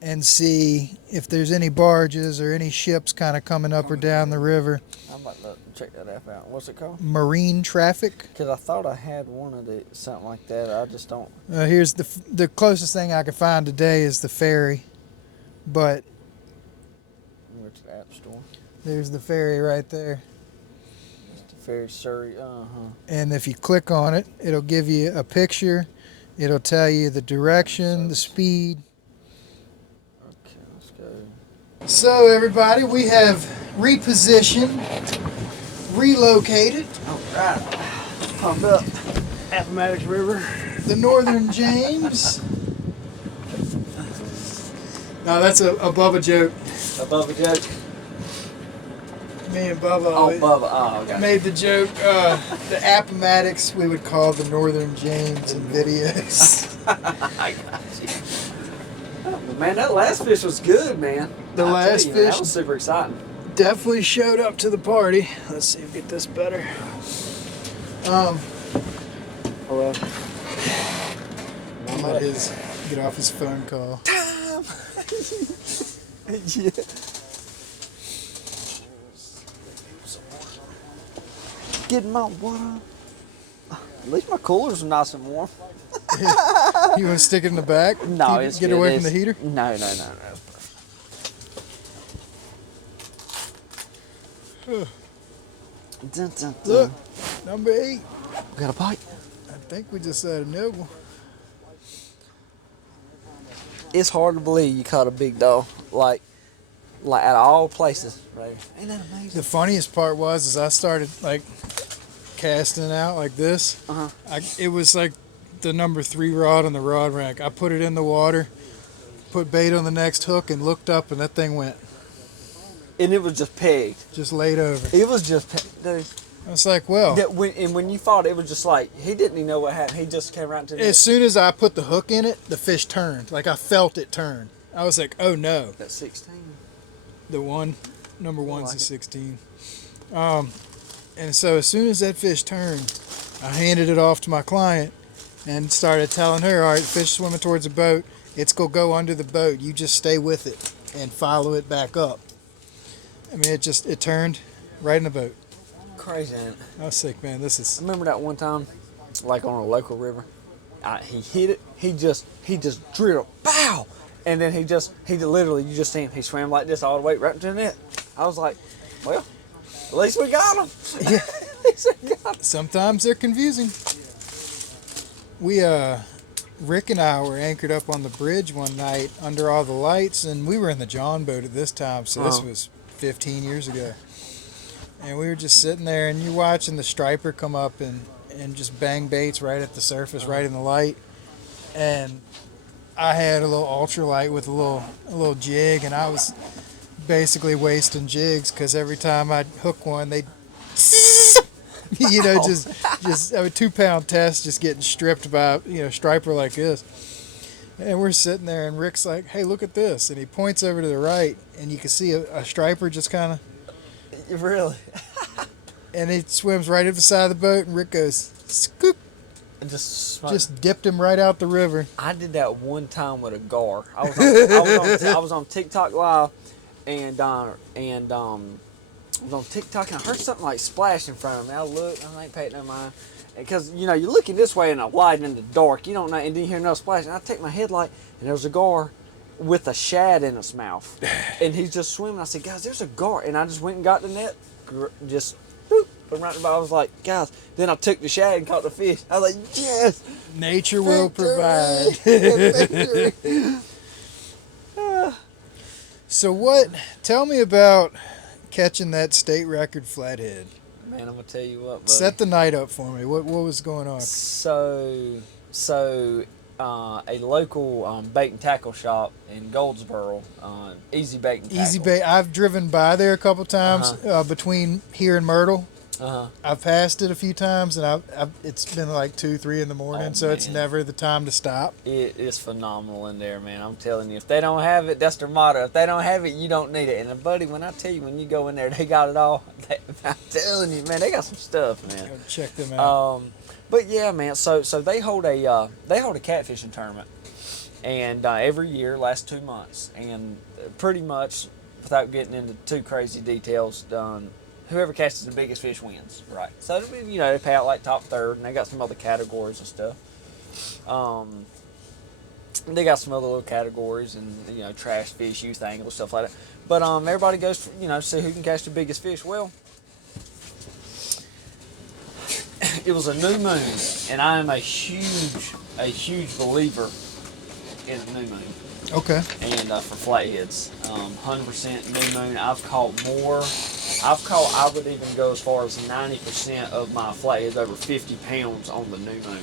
and see if there's any barges or any ships kind of coming up or down the river. I'm about to check that app out. What's it called? Marine Traffic. Because I thought I had one of the something like that. I just don't. Here's the closest thing I could find today is the ferry, but Where's the app store? there's the ferry right there. Ferry Surrey. And if you click on it, it'll give you a picture. It'll tell you the direction, the speed. Okay, let's go. So everybody, we have repositioned, relocated All right. Pumped up. Appomattox River. the Northern James. No, that's a Bubba joke. Above a joke. Me and Bubba Oh, Bubba. Oh, okay. made the joke. The Appomattox we would call the Northern James in videos. I got you. Oh, but man, that last fish was good, man. The I'll last tell you, man, fish- that was super exciting. Definitely showed up to the party. Let's see if we get this better. Hello. let his get off his phone call. Time. Yeah. Getting my water. At least my coolers are nice and warm. You want to stick it in the back? No, Keep- it's get good. away It's- from the heater. No. Dun, dun, dun. Look, number 8. We got a bite. I think we just had a nibble. It's hard to believe you caught a big dog. Like out of all places, right? Ain't that amazing? The funniest part was I started like casting out like this. Uh-huh. It was like the number 3 rod on the rod rack. I put it in the water, put bait on the next hook, and looked up, and that thing went And it was just pegged. just laid over. It was just pegged. Dude. I was like, well, When you fought, it was just like, he didn't even know what happened. He just came right into the as soon as I put the hook in it, the fish turned. Like I felt it turn. I was like, oh no. That 16. The one, number one's like a it. 16. And so as soon as that fish turned, I handed it off to my client and started telling her, all right, fish swimming towards the boat. It's going to go under the boat. You just stay with it and follow it back up. I mean, it turned right in the boat. Crazy, ain't it? I was like, man, this I is... remember that one time, like on a local river, he hit it. He just drilled, bow, and then he literally, you just see him. He swam like this all the way right into the net. I was like, well, at least we got him. Yeah. At least we got him. Sometimes they're confusing. Rick and I were anchored up on the bridge one night under all the lights, and we were in the John boat at this time, so this was 15 years ago. And we were just sitting there, and you're watching the striper come up and just bang baits right at the surface, right in the light. And I had a little ultralight with a little jig, and I was basically wasting jigs because every time I'd hook one, they'd just a 2-pound test just getting stripped by striper like this. And we're sitting there, and Rick's like, hey, look at this. And he points over to the right, and you can see a striper just kind of... Really? And it swims right up the side of the boat, and Rick goes, scoop. Just dipped him right out the river. I did that one time with a gar. I was on TikTok live, and I was on TikTok, and I heard something like splash in front of me. I looked, I ain't paying no mind, because you're looking this way in the light and in the dark, you don't know, and then you hear no splash. And I take my headlight, and there was a gar with a shad in its mouth, and he's just swimming. I said, guys, there's a gar, and I just went and got the net, just boop, put him right in the bottom. I was like, guys. Then I took the shad and caught the fish. I was like, yes, nature will provide. So tell me about catching that state record flathead. Man, I'm gonna tell you what, buddy. Set the night up for me. What was going on? So a local bait and tackle shop in Goldsboro, Easy Bait and Tackle. Easy Bait. I've driven by there a couple times between here and Myrtle. I've passed it a few times, and it's been like 2-3 in the morning, so it's never the time to stop. It is phenomenal in there, man. I'm telling you, if they don't have it, that's their motto. If they don't have it, you don't need it. And buddy, when I tell you, when you go in there, they got it all. I'm telling you, man, they got some stuff, man. Go check them out. But yeah, man. So they hold a catfishing tournament, and every year lasts 2 months, and pretty much, without getting into too crazy details, whoever catches the biggest fish wins, right? So they pay out like top third, and they got some other categories and stuff. They got some other little categories, and trash fish, youth angle, stuff like that. But everybody goes for, see who can catch the biggest fish. Well, it was a new moon, and I am a huge believer in a new moon. Okay. And for flatheads, 100% new moon. I've caught more. I would even go as far as 90% of my flatheads over 50 pounds on the new moon,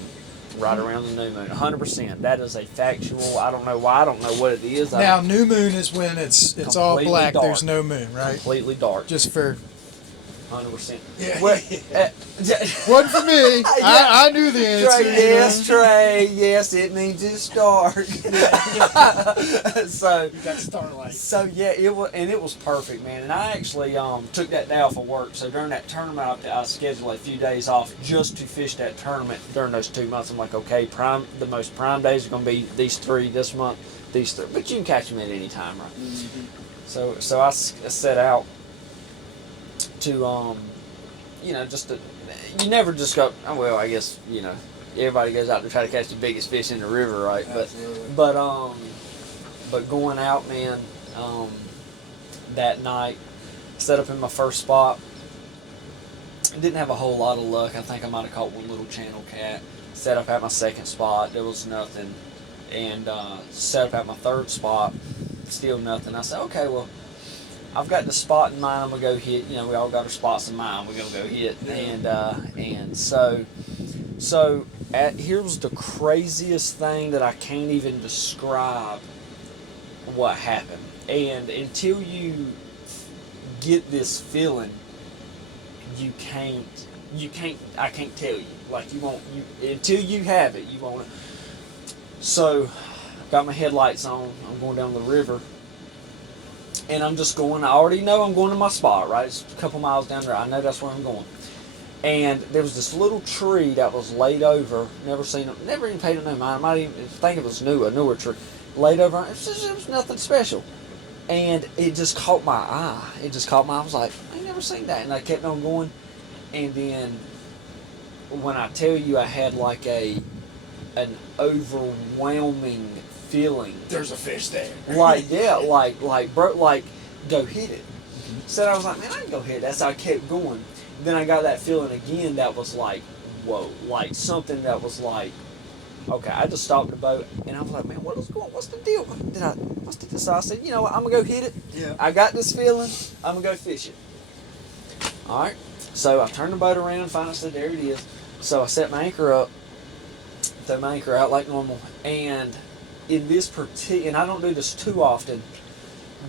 right around the new moon. 100%. That is a factual. I don't know why. I don't know what it is. Now, new moon is when it's all black. Dark. There's no moon, right? Completely dark. Just for 100%. Yeah. Well, Wasn't for me. Yeah. I knew the answer. Trey, yes, Trey, yes, it means it's dark. So You got starlight. So yeah, it was perfect, man. And I actually took that day off of work. So during that tournament, I scheduled a few days off just to fish that tournament during those 2 months. I'm like, okay, the most prime days are going to be these 3 this month, these 3, but you can catch them at any time, right? Mm-hmm. So I set out to just to, you never just go. Oh, well, I guess everybody goes out to try to catch the biggest fish in the river, right? Absolutely. But going out, man, that night, set up in my first spot. Didn't have a whole lot of luck. I think I might have caught one little channel cat. Set up at my second spot. There was nothing. And set up at my third spot. Still nothing. I said, okay, well, I've got the spot in mind. I'm going to go hit. We all got our spots in mind. We're going to go hit. Yeah. And so here's the craziest thing that I can't even describe what happened. And until you get this feeling, I can't tell you. Like until you have it, you won't. So, got my headlights on. I'm going down the river. And I'm just going, I already know I'm going to my spot, right? It's a couple miles down there. I know that's where I'm going. And there was this little tree that was laid over. Never even paid it no mind. I might even think it was a newer tree. Laid over. It was nothing special. And it just caught my eye. I was like, I ain't never seen that. And I kept on going. And then when I tell you I had like an overwhelming feeling. There's a fish there. Go hit it. So I was like, man, I can go hit it. That's how I kept going. Then I got that feeling again that was like, whoa, like something that was like, okay, I just stopped the boat and I was like, man, what's the deal? So I said, you know what, I'm going to go hit it. Yeah. I got this feeling, I'm going to go fish it. All right. So I turned the boat around, finally said, there it is. So I set my anchor up, throw my anchor out like normal. And in this and I don't do this too often,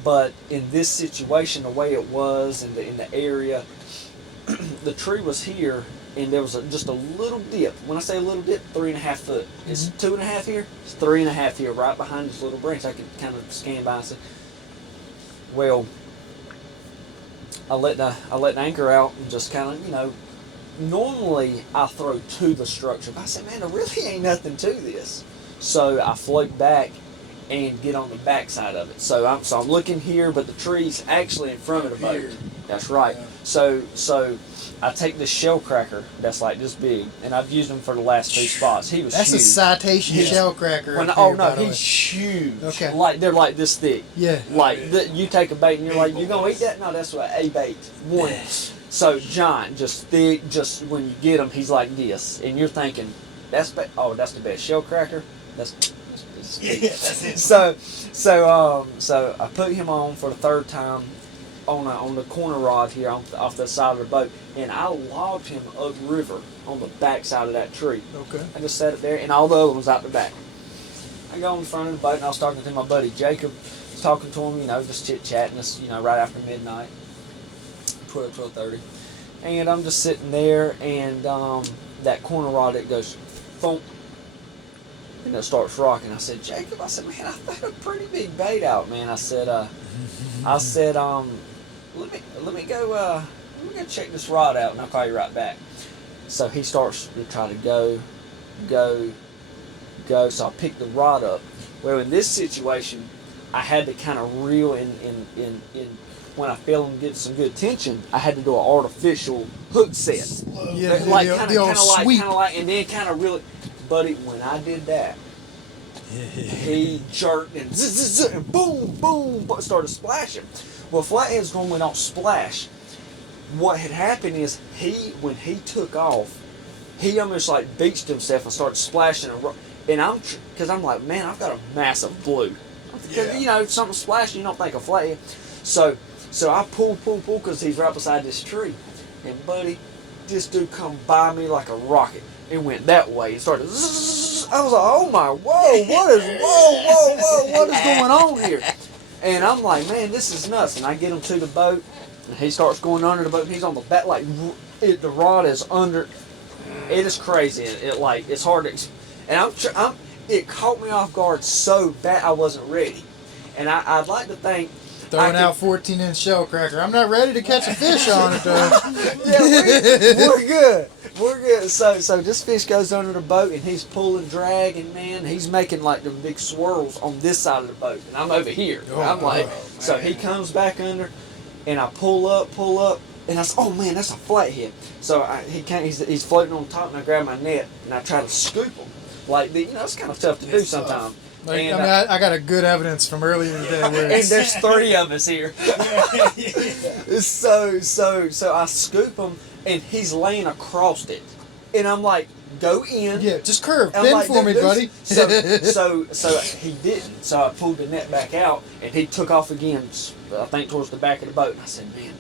but in this situation, the way it was in the area, the tree was here, and there was just a little dip. When I say a little dip, 3.5 foot. It's 2.5 here. It's 3.5 here, right behind this little branch. I could kind of scan by and say, well, I let the anchor out and just kind of, normally I throw to the structure, but I said, man, there really ain't nothing to this. So I float back and get on the back side of it. So I'm looking here, but the tree's actually in front of the boat. Here. That's right. Yeah. So I take this shell cracker that's like this big, and I've used him for the last 2 spots. He was That's huge. a citation Yeah. shell cracker. When, up oh here, no, by the way. he's huge. Okay. Like they're like this thick. Yeah. Like you take a bait and you're like, you gonna eat that? No, that's what a bait. One. So giant, just thick. Just when you get him, he's like this, and you're thinking, that's the best shell cracker. That's Yeah, that's it. So I put him on for the 3rd time on the corner rod here off the side of the boat, and I logged him upriver on the back side of that tree. Okay. I just set it there, and all the other ones out the back. I go in front of the boat, and I was talking to my buddy Jacob. I was talking to him, just chit-chatting, right after midnight, 12:30. And I'm just sitting there, and that corner rod, it goes, thump, and it starts rocking. I said, Jacob, man, I threw a pretty big bait out, man. I said, let me go check this rod out, and I'll call you right back. So he starts to try to go. So I pick the rod up. Well, in this situation, I had to kind of reel in when I feel him get some good tension. I had to do an artificial hook set, Yeah, like the kind old sweep. of and then kind of reel it. Buddy, when I did that, he jerked and zzz, zzz, zzz, and boom, boom, started splashing. Well, Flatheads normally don't splash. What had happened is when he took off, he almost like beached himself and started splashing. And I'm like, man, I've got a massive blue. Because, something splashing, you don't think of Flathead. So I pull, because he's right beside this tree. And, buddy, this dude come by me like a rocket. It went that way and started zzz. I was like, oh my, whoa, what is going on here? And I'm like, man, this is nuts. And I get him to the boat, And he starts going under the boat. And he's on the back, like the rod is under. It is crazy. It's hard to. And it caught me off guard so bad I wasn't ready. And I'd like to think. Throwing out 14-inch shell cracker. I'm not ready to catch a fish on it though. Yeah, we're good. We're good. So this fish goes under the boat and he's pulling, dragging, man. He's making like the big swirls on this side of the boat, and I'm over here. I'm like, so he comes back under, and I pull up, and I say, oh man, that's a flathead. So he's floating on top, and I grab my net and I try to scoop him. Like it's kind of tough to do sometimes. Like, and, I got a good evidence from earlier today. Where and there's 3 of us here. So I scoop him, and he's laying across it, and I'm like, go in. Yeah, just curve. I'm Bend like, for me, buddy. So he didn't. So I pulled the net back out, and he took off again. I think towards the back of the boat, and I said, man,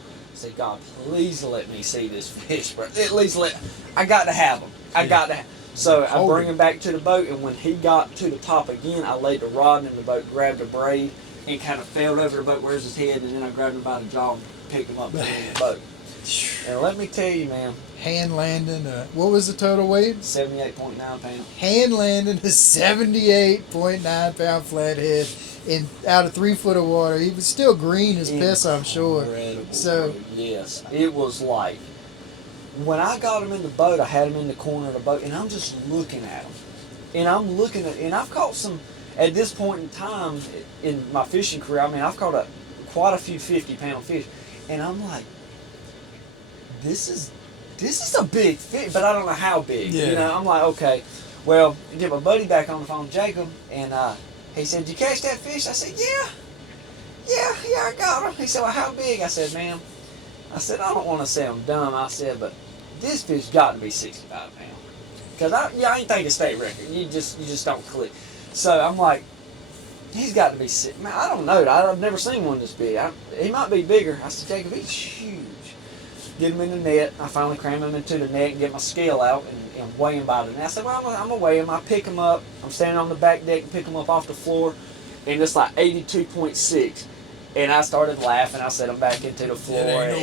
God, please let me see this fish, bro. At least I got to have him. I got to. So I bring him back to the boat, and when he got to the top again, I laid the rod in the boat, grabbed a braid, and kind of fell over the boat, where's his head, and then I grabbed him by the jaw and picked him up and put him in the boat. And let me tell you, man. Hand landing, what was the total weight? 78.9 pounds. Hand landing a 78.9 pound flathead out of 3 foot of water. He was still green as piss, I'm sure. So yes, it was like, when I got him in the boat, I had him in the corner of the boat, and I'm just looking at him. And and I've caught some, at this point in time in my fishing career, I mean, I've caught quite a few 50-pound fish. And I'm like, this is a big fish, but I don't know how big. Yeah. I'm like, okay, well, get my buddy back on the phone, Jacob, and he said, did you catch that fish? I said, yeah, I got him. He said, well, how big? I said, man, I don't want to say I'm dumb. I said, but this fish got to be 65 pounds. Because I ain't thinking state record. You just don't click. So I'm like, he's got to be sick. Man, I don't know. I've never seen one this big. He might be bigger. I said, Jacob, he's huge. Get him in the net. I finally cram him into the net and get my scale out and weigh him by the net. I said, well, I'm going to weigh him. I pick him up. I'm standing on the back deck and pick him up off the floor. And it's like 82.6. And I started laughing. I set him back into the floor. And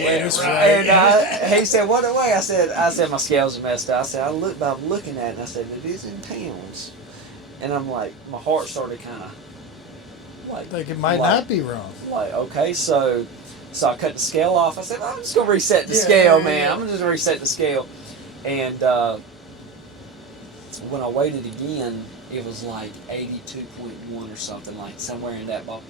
he said, what do I weigh? I said, my scales are messed up. I said, I'm looking at it, and I said, it is in pounds. And I'm like, my heart started kind of like it might not be wrong. Like, okay, so I cut the scale off. I said, I'm just going to reset the scale, man. I'm just going to reset the scale. And when I weighed it again, it was like 82.1 or something, like somewhere in that ball.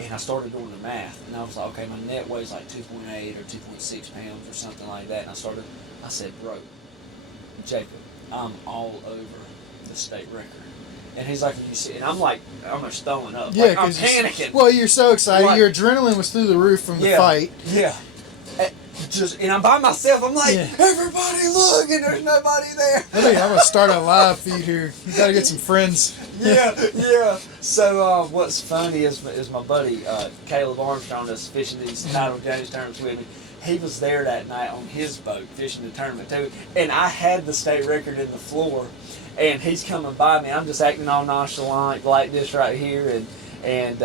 And I started doing the math, and I was like, okay, my net weighs like 2.8 or 2.6 pounds or something like that. And I said, bro, Jacob, I'm all over the state record. And he's like, you see, and I'm like, I'm just throwing up. Yeah, like, I'm panicking. Well, you're so excited. Like, your adrenaline was through the roof from the fight. Yeah. And I'm by myself. I'm like, everybody look, and there's nobody there. I think I'm going to start a live feed here. You got to get some friends. Yeah. So what's funny is my buddy Caleb Armstrong that's fishing these Title James tournaments with me. He was there that night on his boat fishing the tournament too, and I had the state record in the floor, and he's coming by me. I'm just acting all nonchalant like this right here, and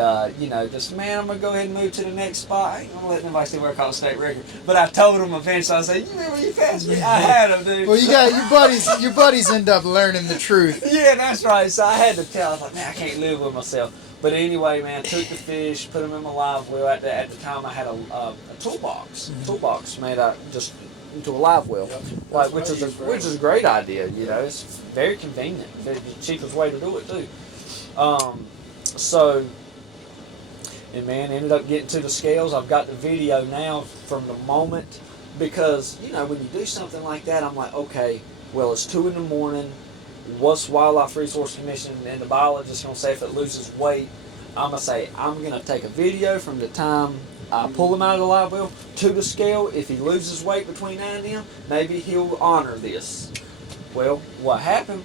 just, man, I'm gonna go ahead and move to the next spot. I ain't gonna let nobody see where I caught a state record. But I told him eventually. I said, you remember when you passed me? I had him, dude. Well, you got your buddies. Your buddies end up learning the truth. Yeah, that's right. So I had to tell. I was like, man, I can't live with myself. But anyway, man, took the fish, put them in my live well. At the time, I had a toolbox. Toolbox made out just into a live well, which is a great idea. It's very convenient. It's the cheapest way to do it too. And man, ended up getting to the scales. I've got the video now from the moment, because when you do something like that, I'm like, okay, well, it's 2 a.m. What's Wildlife Resource Commission and the biologist gonna say if it loses weight? I'm gonna say I'm gonna take a video from the time I pull him out of the live well to the scale. If he loses weight between 9 and 10, maybe he'll honor this. Well, what happened?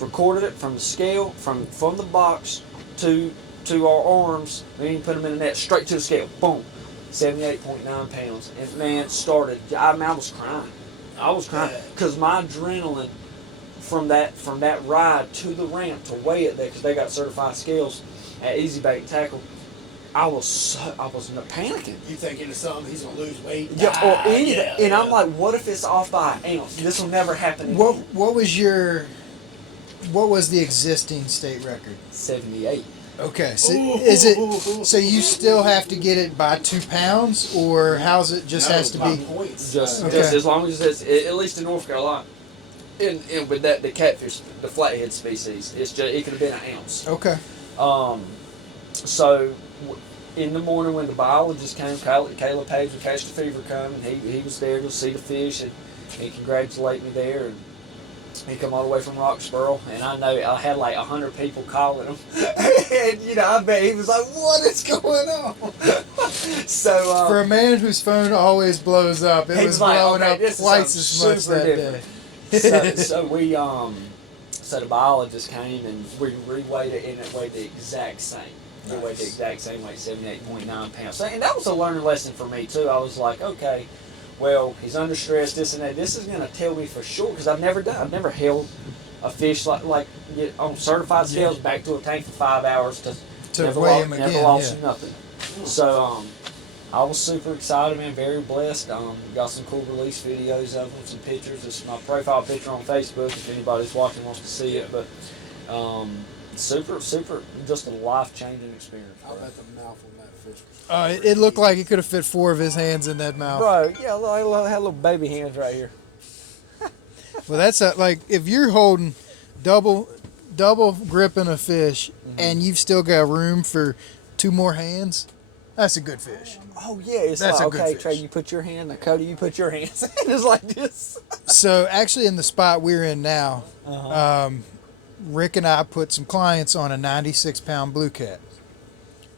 Recorded it from the scale, from the box to our arms. Then you put them in the net, straight to the scale. Boom, 78.9 pounds. And man, I was crying. I was crying because my adrenaline from that ride to the ramp to weigh it there, because they got certified scales at Easy Bait and Tackle. I was not panicking. You thinking of something, he's gonna lose weight? Yeah, or anything. And I'm like, what if it's off by an ounce? This will never happen again. What was the existing state record? 78. Okay, so is it? So you still have to get it by 2 pounds, or how's it? Just has to be. Points. Just Okay. as long as it's at least in North Carolina. And with that, the catfish, the flathead species, it could have been an ounce. Okay. So in the morning when the biologist came, Caleb Page with Catch the Fever come, and he was there to see the fish, and he congratulated me there. And he come all the way from Roxborough, and I know I had like 100 people calling him, and I bet he was like, "What is going on?" So for a man whose phone always blows up, it was like, blowing okay, up this is twice as much super that different. day. so the biologist came and we reweighed it, and it weighed the exact same. It weighed the exact same, like 78.9 pounds. So, and that was a learning lesson for me too. I was like, okay, well, he's under stress, this and that. This is going to tell me for sure, because I've never held a fish like on certified scales back to a tank for 5 hours to never weigh him never again. lost Yeah. nothing. So I was super excited, man, very blessed. Got some cool release videos of them, some pictures. This is my profile picture on Facebook if anybody's watching wants to see it. But super, just a life-changing experience. I bet the mouth on that fish was It looked like he could have fit 4 of his hands in that mouth. Bro, yeah, I had little baby hands right here. Well, that's like if you're holding double gripping a fish, and you've still got room for 2 more hands. That's a good fish. Oh yeah, it's That's like, a good okay, fish. Trey, you put your hand. Now, Cody, you put your hands. It's like this. So actually, in the spot we're in now, Rick and I put some clients on a 96-pound blue cat.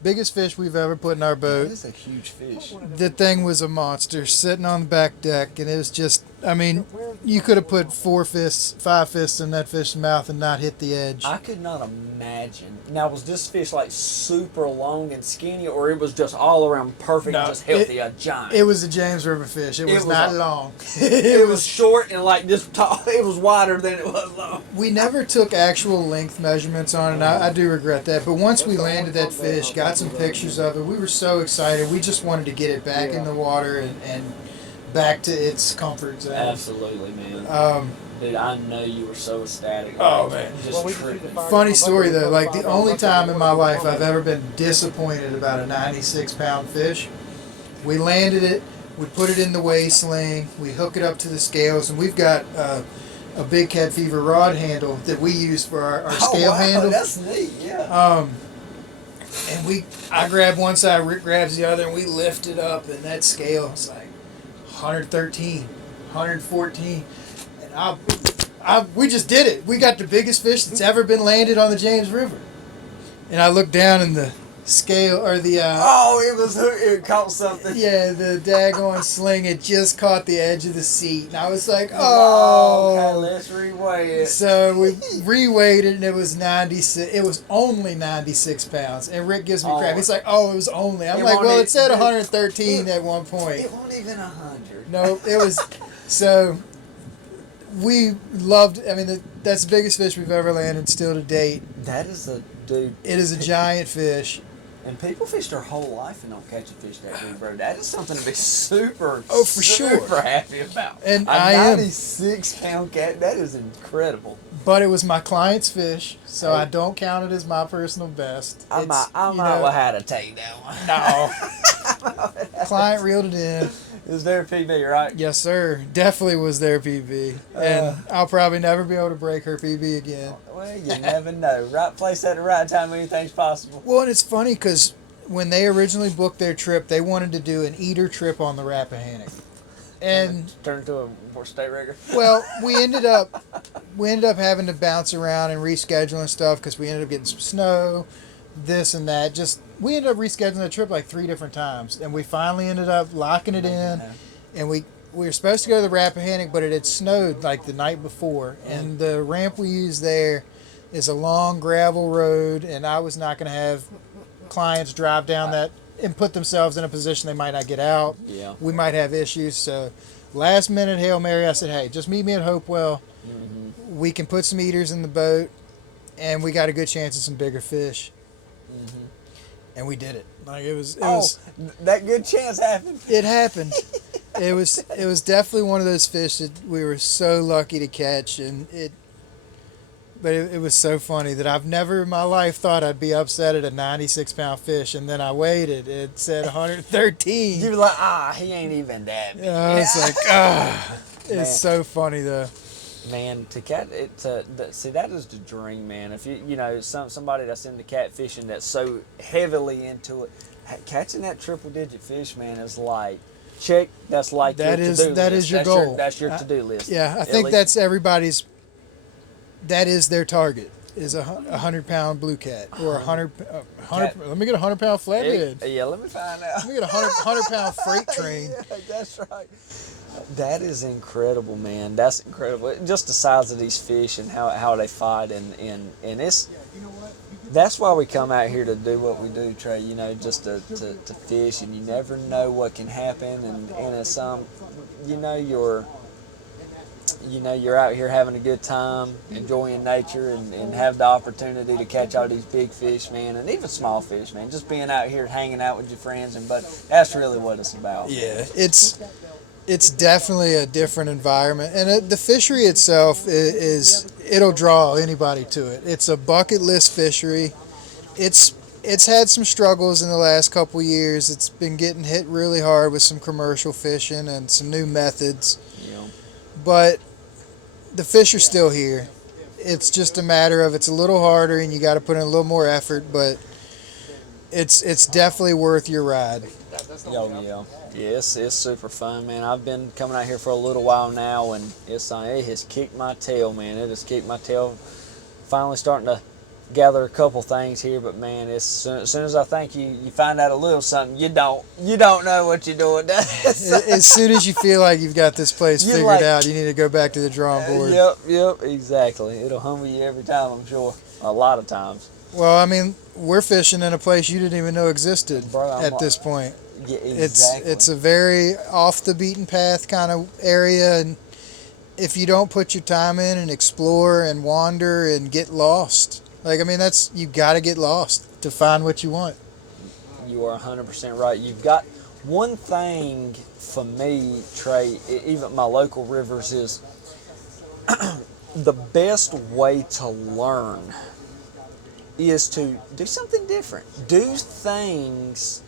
Biggest fish we've ever put in our boat. This is a huge fish. The thing was a monster sitting on the back deck, and it was just, I mean, you could have put 5 fists in that fish's mouth and not hit the edge. I could not imagine. Now, was this fish like super long and skinny, or it was just all around perfect, No, just healthy, a giant? It was a James River fish. It was not long. It was short and like just tall. It was wider than it was long. We never took actual length measurements on it, and I do regret that. But once we landed that fish, got some pictures of it, we were so excited. We just wanted to get it back in the water and back to its comfort zone. Absolutely, man. Dude, I know you were so ecstatic. Oh, man. Just tripping. Funny story, though. Like, the only time in my life I've ever been disappointed about a 96-pound fish, we landed it, we put it in the weigh sling, we hook it up to the scales, and we've got a big Cat Fever rod handle that we use for our scale handle. That's neat, yeah. And I grab one side, Rick grabs the other, and we lift it up, and that scale is like 113, 114. And we just did it. We got the biggest fish that's ever been landed on the James River. And I looked down, and the scale, or the... it caught something. Yeah, the daggone sling, it just caught the edge of the seat. And I was like, oh. Okay, let's reweigh it. So we reweighed it, and it was 96. It was only 96 pounds. And Rick gives me crap. He's like, oh, it was only. I'm like, well, it said 113 at one point. It wasn't even 100. No, it was. So we loved. I mean, that's the biggest fish we've ever landed still to date. That is a dude. It is a giant fish. And people fish their whole life and don't catch a fish that big, bro. That is something to be super, for sure, super happy about. And a I am. 96-pound cat. That is incredible. But it was my client's fish, so I don't count it as my personal best. I might well have to take that one. No. Client reeled it in. It was their PB, right? Yes, sir. Definitely was their PB. And I'll probably never be able to break her PB again. Well, you never know. Right place at the right time, anything's possible. Well, and it's funny because when they originally booked their trip, they wanted to do an eater trip on the Rappahannock. And turned into a more state rigger. Well, we ended up having to bounce around and reschedule and stuff because we ended up getting some snow, this and that. We ended up rescheduling the trip like 3 different times, and we finally ended up locking it in. And we were supposed to go to the Rappahannock, but it had snowed like the night before, and the ramp we used there is a long gravel road, and I was not going to have clients drive down that and put themselves in a position they might not get out. Yeah. We might have issues. So last minute Hail Mary, I said, hey, just meet me at Hopewell. Mm-hmm. We can put some eaters in the boat, and we got a good chance of some bigger fish. Mm-hmm. And we did it. Like it was that good chance happened. it happened. It was definitely one of those fish that we were so lucky to catch, but it was so funny that I've never in my life thought I'd be upset at a 96-pound fish, and then I weighed it. It said 113. You're like, he ain't even that big. I was like, it's so funny though. Man, to catch it, see, that is the dream, man. If somebody that's into catfishing that's so heavily into it, catching that triple-digit fish, man, is like check. That's like that your is to-do that list. is your goal. That's your to-do list. Yeah, I think that's everybody's. That is their target. Is a 100-pound blue cat or 100. Let me get a 100-pound flathead. Yeah, let me find out. Let me get a 100-pound freight train. Yeah, that's right. That is incredible, man. That's incredible. Just the size of these fish and how they fight, and it's. That's why we come out here to do what we do, Trey. Just to fish, and you never know what can happen, and it's you're out here having a good time, enjoying nature, and have the opportunity to catch all these big fish, man, and even small fish, man. Just being out here hanging out with your friends, but that's really what it's about. Yeah, it's definitely a different environment, and the fishery itself it'll draw anybody to it. It's a bucket list fishery. It's had some struggles in the last couple years. It's been getting hit really hard with some commercial fishing and some new methods. Yeah. But the fish are still here. It's just a matter of it's a little harder and you got to put in a little more effort, but it's definitely worth your ride. Yeah, it's super fun, man. I've been coming out here for a little while now, and it has kicked my tail, man. It has kicked my tail. Finally starting to gather a couple things here, but man, as soon as I think you find out a little something, you don't know what you're doing. As soon as you feel like you've got this place figured out, you need to go back to the drawing board. Yep, exactly. It'll humble you every time, I'm sure. A lot of times. Well, I mean, we're fishing in a place you didn't even know existed at this point. Yeah, exactly. It's a very off the beaten path kind of area, and if you don't put your time in and explore and wander and get lost, you got to get lost to find what you want. You are 100% right. You've got one thing for me, Trey, even my local rivers, is the best way to learn is to do something different. Do things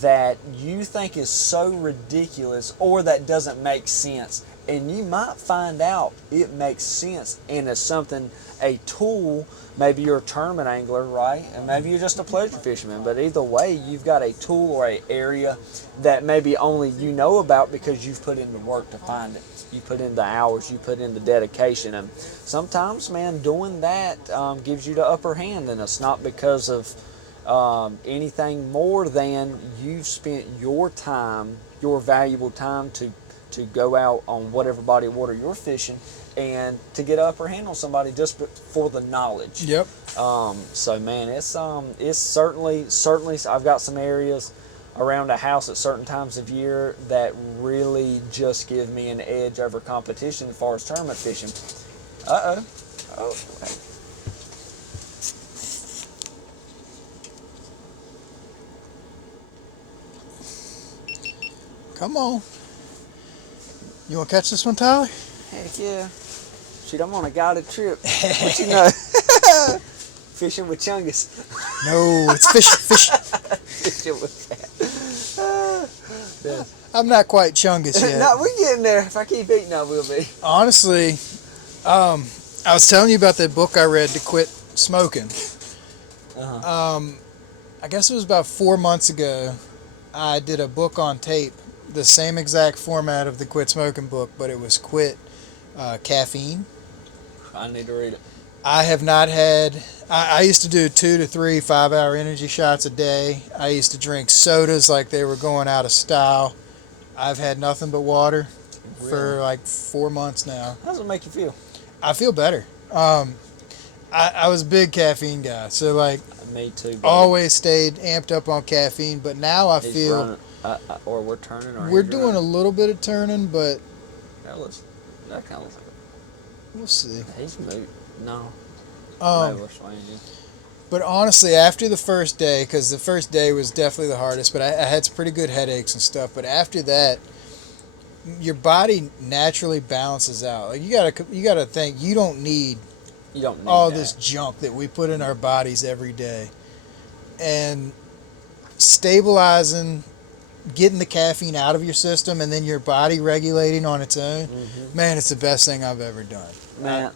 that you think is so ridiculous or that doesn't make sense, and you might find out it makes sense, and it's something, a tool. Maybe you're a tournament angler, right? And maybe you're just a pleasure fisherman, but either way, you've got a tool or an area that maybe only you know about because you've put in the work to find it. You put in the hours, you put in the dedication, and sometimes, man, doing that gives you the upper hand, and it's not because of anything more than you've spent your time, your valuable time to go out on whatever body of water you're fishing and to get an upper hand on somebody just for the knowledge. Yep. So man, it's certainly I've got some areas around the house at certain times of year that really just give me an edge over competition as far as tournament fishing. Come on. You want to catch this one, Tyler? Heck yeah. Shoot, I'm on a guided trip. What you know? Fishing with Chungus. No, it's fishing. Fishing with that. I'm not quite Chungus yet. No, we're getting there. If I keep eating, I will be. Honestly, I was telling you about that book I read to quit smoking. I guess it was about 4 months ago. I did a book on tape, the same exact format of the Quit Smoking book, but it was quit caffeine. I need to read it. I have not had. I used to do 2 to 3 5-hour energy shots a day. I used to drink sodas like they were going out of style. I've had nothing but water for like 4 months now. How does it make you feel? I feel better. I was a big caffeine guy, so like me too. Buddy. Always stayed amped up on caffeine, but now I feel running, or we're turning. Or we're doing a little bit of turning, but that kind of looks like we'll see. He's moved. No. Maybe we're swaying you. But honestly, after the first day, because the first day was definitely the hardest, but I had some pretty good headaches and stuff. But after that, your body naturally balances out. Like you gotta think you don't need all this junk that we put in our bodies every day, and stabilizing, getting the caffeine out of your system, and then your body regulating on its own. Man, it's the best thing I've ever done. Man,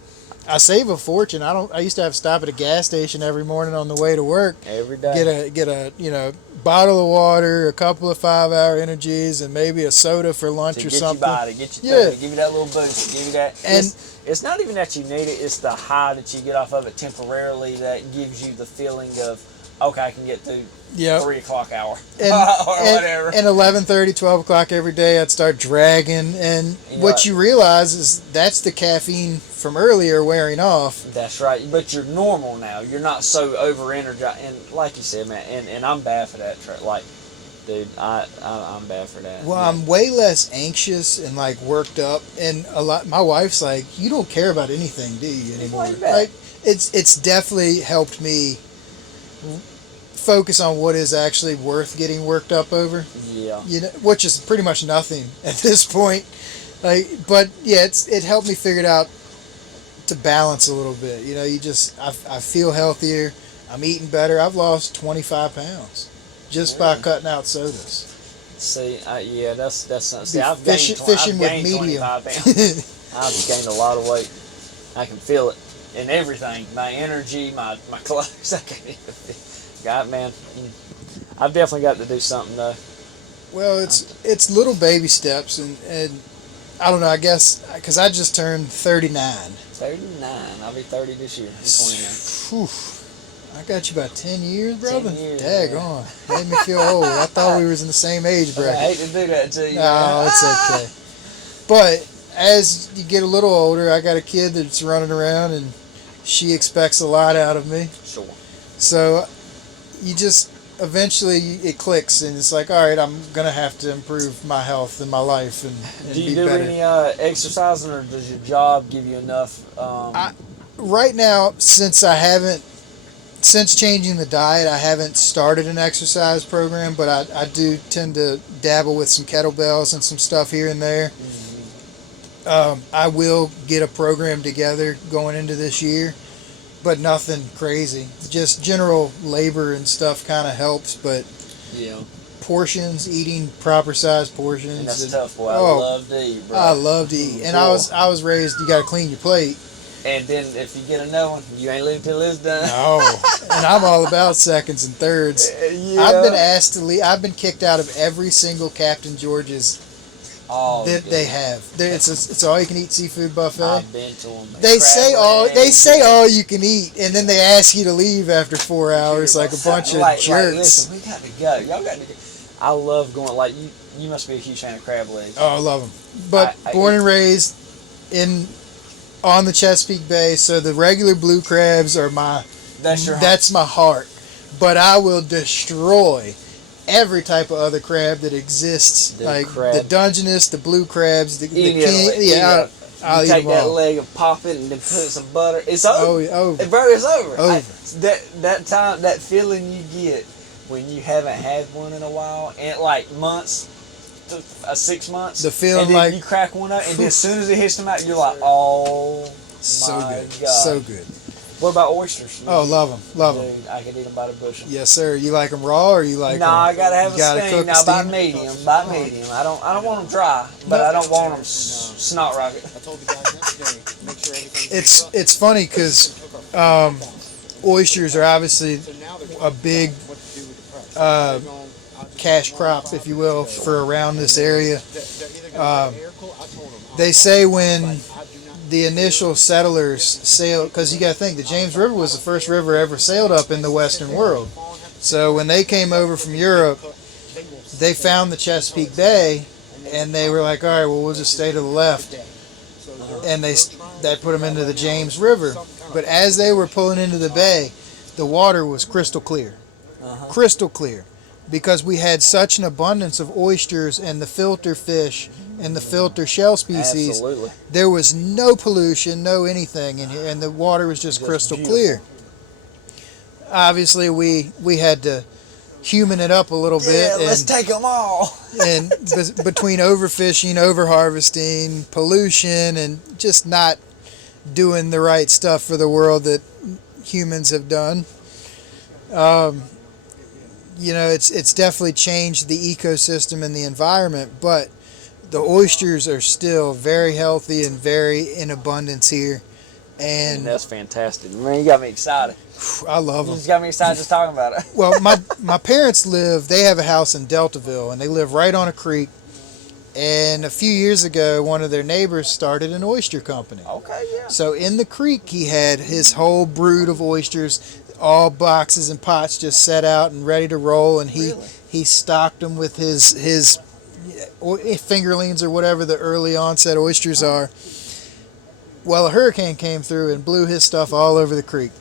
I save a fortune. I used to have to stop at a gas station every morning on the way to work. every day. Get a bottle of water, a couple of 5-hour energies, and maybe a soda for lunch to or get something. your body, get your thing, give you that little boost, give you that. And it's not even that you need it; it's the high that you get off of it temporarily that gives you the feeling of, okay, I can get through 3 o'clock hour and, or whatever. And 11:30, 12 o'clock every day, I'd start dragging, and what you realize is that's the caffeine from earlier wearing off. That's right, but you're normal now. You're not so over energized, and like you said, man, and I'm bad for that. Like, dude, I'm bad for that. Well, I'm way less anxious and like worked up, and my wife's like, you don't care about anything, do you anymore? Like, it's definitely helped me focus on what is actually worth getting worked up over. Yeah. Which is pretty much nothing at this point. Like, but yeah, it helped me figure it out to balance a little bit. I feel healthier. I'm eating better. I've lost 25 pounds just by cutting out sodas. See, that's something. See, I've gained with medium. 25 pounds. I've gained a lot of weight. I can feel it in everything. My energy, my clothes. I can't even feel. God, man, I've definitely got to do something though. Well, it's little baby steps, and I don't know. I guess because I just turned 39. 39. I'll be 30 this year. I'm 29. I got you about 10 years, brother. 10 years. Daggone. Made me feel old. I thought we was in the same age bracket. I hate to do that to you. No, it's okay. But as you get a little older, I got a kid that's running around, and she expects a lot out of me. Sure. So you just eventually it clicks, and it's like, all right, I'm gonna have to improve my health and my life and do you be do better. any exercising, or does your job give you enough? Right now, since changing the diet, I haven't started an exercise program, but I do tend to dabble with some kettlebells and some stuff here and there. I will get a program together going into this year, but nothing crazy. Just general labor and stuff kind of helps, but portions, eating proper size portions. And that's tough, boy. I love to eat, bro. I love to eat, and I was raised. You got to clean your plate. And then if you get another one, you ain't living till it's done. No, and I'm all about seconds and thirds. Yeah. I've been asked to leave. I've been kicked out of every single Captain George's they have. It's all you can eat seafood buffet. I've been to them. They say all you can eat, and then they ask you to leave after 4 hours, like a bunch of jerks. Listen, we got to go. Y'all got to go. I love going. Like you must be a huge fan of crab legs. Oh, I love them. But born and raised on the Chesapeake Bay, so the regular blue crabs are that's my heart. But I will destroy every type of other crab that exists, the Dungeness, the blue crabs, the king. I'll eat take them that all. leg and pop it, and then put some butter. It's over. Over. Bro, it's over. That feeling you get when you haven't had one in a while, and like months. 6 months. The feeling, and then like you crack one up, and then as soon as it hits them out, you're like, oh, so my good, God. so good. What about oysters? Oh, love them. Dude, I can eat them by the bushel. Yes, sir. You like them raw, or you like? Nah, them? I gotta have a steam. Now, by steam? medium. I don't want them dry, but I don't want them snot rocket. I told the guys yesterday, make sure everything. It's funny because oysters are obviously a big cash crop, if you will, for around this area. They say when the initial settlers sailed, because you got to think the James River was the first river ever sailed up in the Western world. So when they came over from Europe, they found the Chesapeake Bay, and they were like, all right, well, we'll just stay to the left. And that put them into the James River. But as they were pulling into the bay, the water was crystal clear. Crystal clear. Because we had such an abundance of oysters and the filter fish and the filter shell species. Absolutely. There was no pollution, no anything in here, and the water was just crystal clear. obviously we had to human it up a little bit. Yeah, let's take them all. And between overfishing, overharvesting, pollution, and just not doing the right stuff for the world that humans have done, it's definitely changed the ecosystem and the environment. But the oysters are still very healthy and very in abundance here. And that's fantastic. Man, you got me excited. I love You them. just got me excited just talking about it. Well, my parents they have a house in Deltaville, and they live right on a creek. And a few years ago, one of their neighbors started an oyster company. Okay, yeah. So in the creek, he had his whole brood of oysters, all boxes and pots just set out and ready to roll. And he stocked them with his fingerlings or whatever the early onset oysters are. Well, a hurricane came through and blew his stuff all over the creek.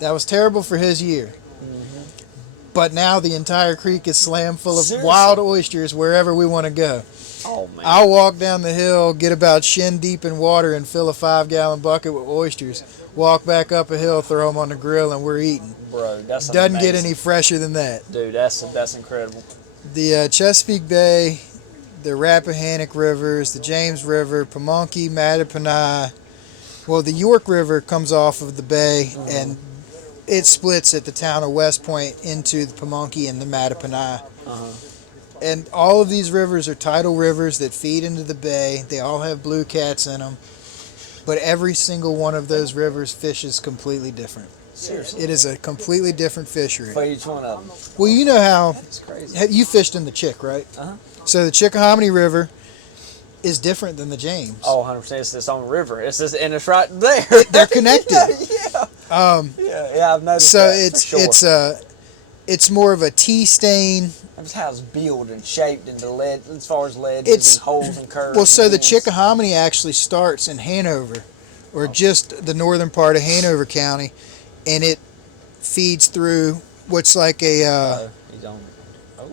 That was terrible for his year. Mm-hmm. But now the entire creek is slammed full of wild oysters wherever we want to go. Oh, man. I'll walk down the hill, get about shin deep in water, and fill a 5-gallon bucket with oysters. Walk back up a hill, throw them on the grill, and we're eating. Bro, that's Doesn't amazing. get any fresher than that. Dude, that's incredible. The Chesapeake Bay, the Rappahannock Rivers, the James River, Pamunkey, Mattaponi. Well, the York River comes off of the bay, and it splits at the town of West Point into the Pamunkey and the Mattaponi. And all of these rivers are tidal rivers that feed into the bay. They all have blue cats in them. But every single one of those rivers fishes completely different. Seriously. It is a completely different fishery. For each one of them. Well, you know how That's crazy. you fished in the Chick, right? Uh-huh. So the Chickahominy River is different than the James. Oh, 100%. It's its own river. It's just, and it's right there. They're connected. Yeah, I've noticed So that, it's for sure. it's more of a tea stain. That's how it's built and shaped into lead, as far as ledges It's- and holes and curves. Well, so and the bends. Chickahominy actually starts in Hanover, or just the northern part of Hanover County, and it feeds through what's like a. He's on. Oh.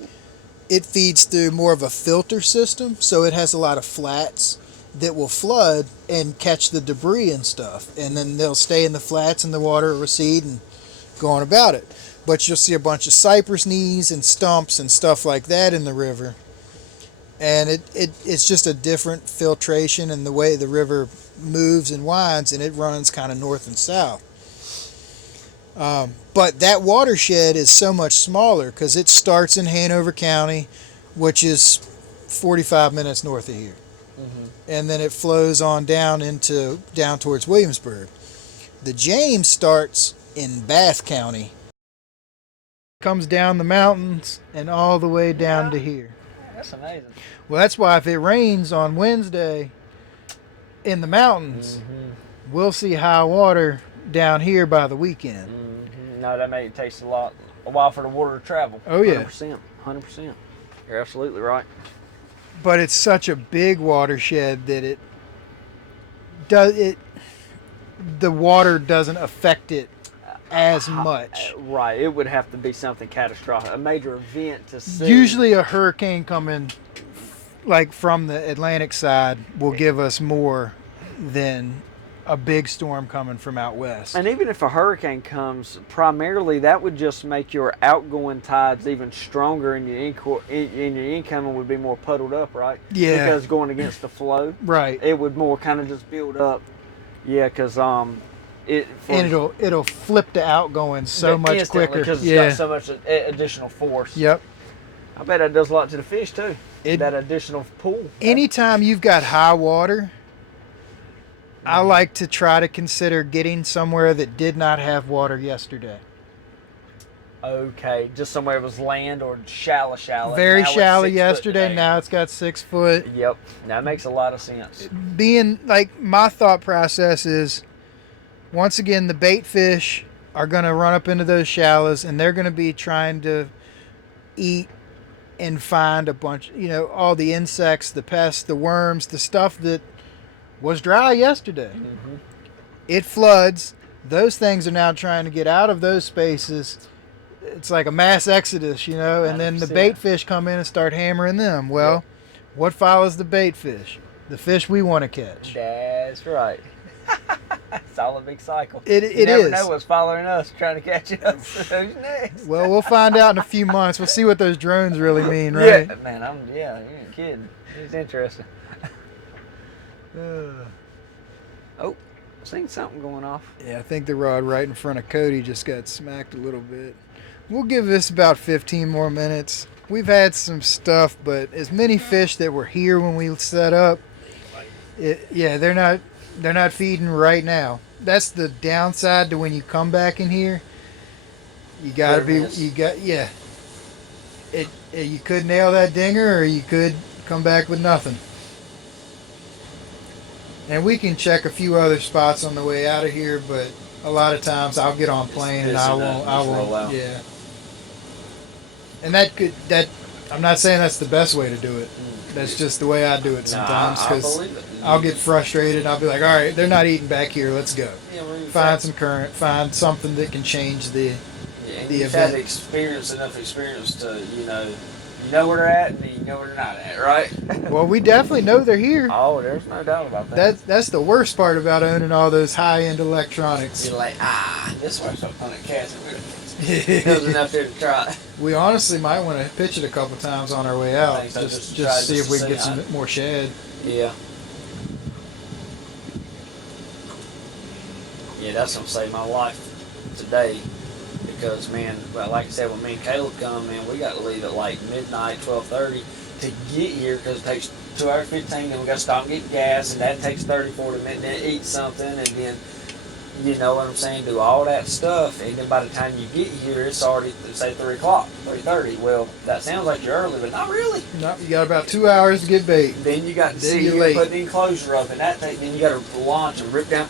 It feeds through more of a filter system, so it has a lot of flats that will flood and catch the debris and stuff, and then they'll stay in the flats and the water will recede and go on about it. But you'll see a bunch of cypress knees and stumps and stuff like that in the river, and it's just a different filtration and the way the river moves and winds, and it runs kind of north and south. But that watershed is so much smaller because it starts in Hanover County, which is 45 minutes north of here. And then it flows on down towards Williamsburg. The James starts in Bath County, comes down the mountains and all the way down to here. That's amazing. Well, that's why if it rains on Wednesday in the mountains, we'll see high water down here by the weekend. No, that may take a while for the water to travel. Oh, yeah. 100%. You're absolutely right. But it's such a big watershed that the water doesn't affect it as much. Right. It would have to be something catastrophic, a major event to see. Usually a hurricane coming like from the Atlantic side will give us more than a big storm coming from out west. And even if a hurricane comes, primarily that would just make your outgoing tides even stronger, and your incoming would be more puddled up, right? Yeah. Because going against the flow, Right. it would more kind of just build up. Yeah, because And it'll flip the outgoing so much quicker. because it's got so much additional force. Yep. I bet that does a lot to the fish too. It- that additional pull. Anytime you've got high water, I like to try to consider getting somewhere that did not have water yesterday. Okay, just somewhere it was land or shallow. Very Now it's shallow 6 foot yesterday, today. now it's got 6 foot. Yep, that makes a lot of sense. Being like, my thought process is, once again, the bait fish are going to run up into those shallows and they're going to be trying to eat and find a bunch, all the insects, the pests, the worms, the stuff that was dry yesterday. It floods. Those things are now trying to get out of those spaces. It's like a mass exodus, and then the 100%. bait fish come in and start hammering them. Well, what follows the bait fish? The fish we want to catch. That's right. It's all a big cycle. It You never is. know what's following us, trying to catch us. Who's next? Well, we'll find out in a few months. We'll see what those drones really mean, right? Yeah, man. You ain't kidding. It's interesting. Oh, seen something going off. Yeah, I think the rod right in front of Cody just got smacked a little bit. We'll give this about 15 more minutes. We've had some stuff, but as many fish that were here when we set up, they're not feeding right now. That's the downside to when you come back in here. You gotta be, you could nail that dinger, or you could come back with nothing. And we can check a few other spots on the way out of here, but a lot of times I'll get on plane and I won't, yeah. And I'm not saying that's the best way to do it. That's just the way I do it sometimes, because I'll get frustrated and I'll be like, all right, they're not eating back here, let's go. Yeah, Find some current, find something that can change the you've event. had enough experience to, you know where they're at and you know where they're not at, right? Well, we definitely know they're here. Oh, there's no doubt about that. That's the worst part about owning all those high-end electronics. You're like, this is why I start hunting cats. There's enough there to try. We honestly might want to pitch it a couple times on our way out, So, just to see if we can get some more shad. Yeah. Yeah, that's gonna save my life today. Because, man, well, like I said, when me and Caleb come, man, we got to leave at like midnight, 12:30 to get here, because it takes 2 hours 15. Then we got to stop and get gas, and that takes 30, 40 minutes. Then eat something, and then, you know what I'm saying, do all that stuff. And then by the time you get here, it's already, say, 3 o'clock, 3:30. Well, that sounds like you're early, but not really. No, you got about 2 hours to get bait. Then you got to see you're you late. put the enclosure up, and then you got to launch and rip down,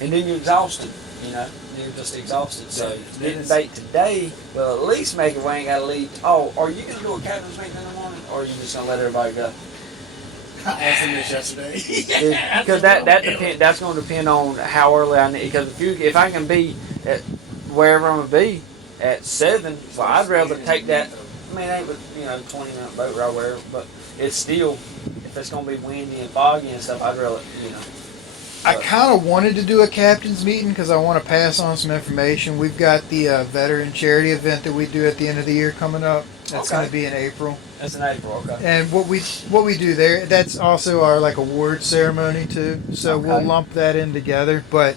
and then you're exhausted. You know, you're just exhausted. So getting bait today, well, at least make it where I ain't got to leave. Oh, are you gonna do a captain's meeting in the morning, or are you just gonna let everybody go? I asked him this yesterday. Because that's going to depend on how early I need. Because if I can be at wherever I'm gonna be at 7, so I'd rather take that. I mean, it ain't with 20-minute boat ride, whatever. But it's still, if it's gonna be windy and foggy and stuff, I'd rather I kind of wanted to do a captain's meeting because I want to pass on some information. We've got the veteran charity event that we do at the end of the year coming up. That's going to be in April. That's in April, okay. And what we do there, that's also our like award ceremony too. So we'll lump that in together. But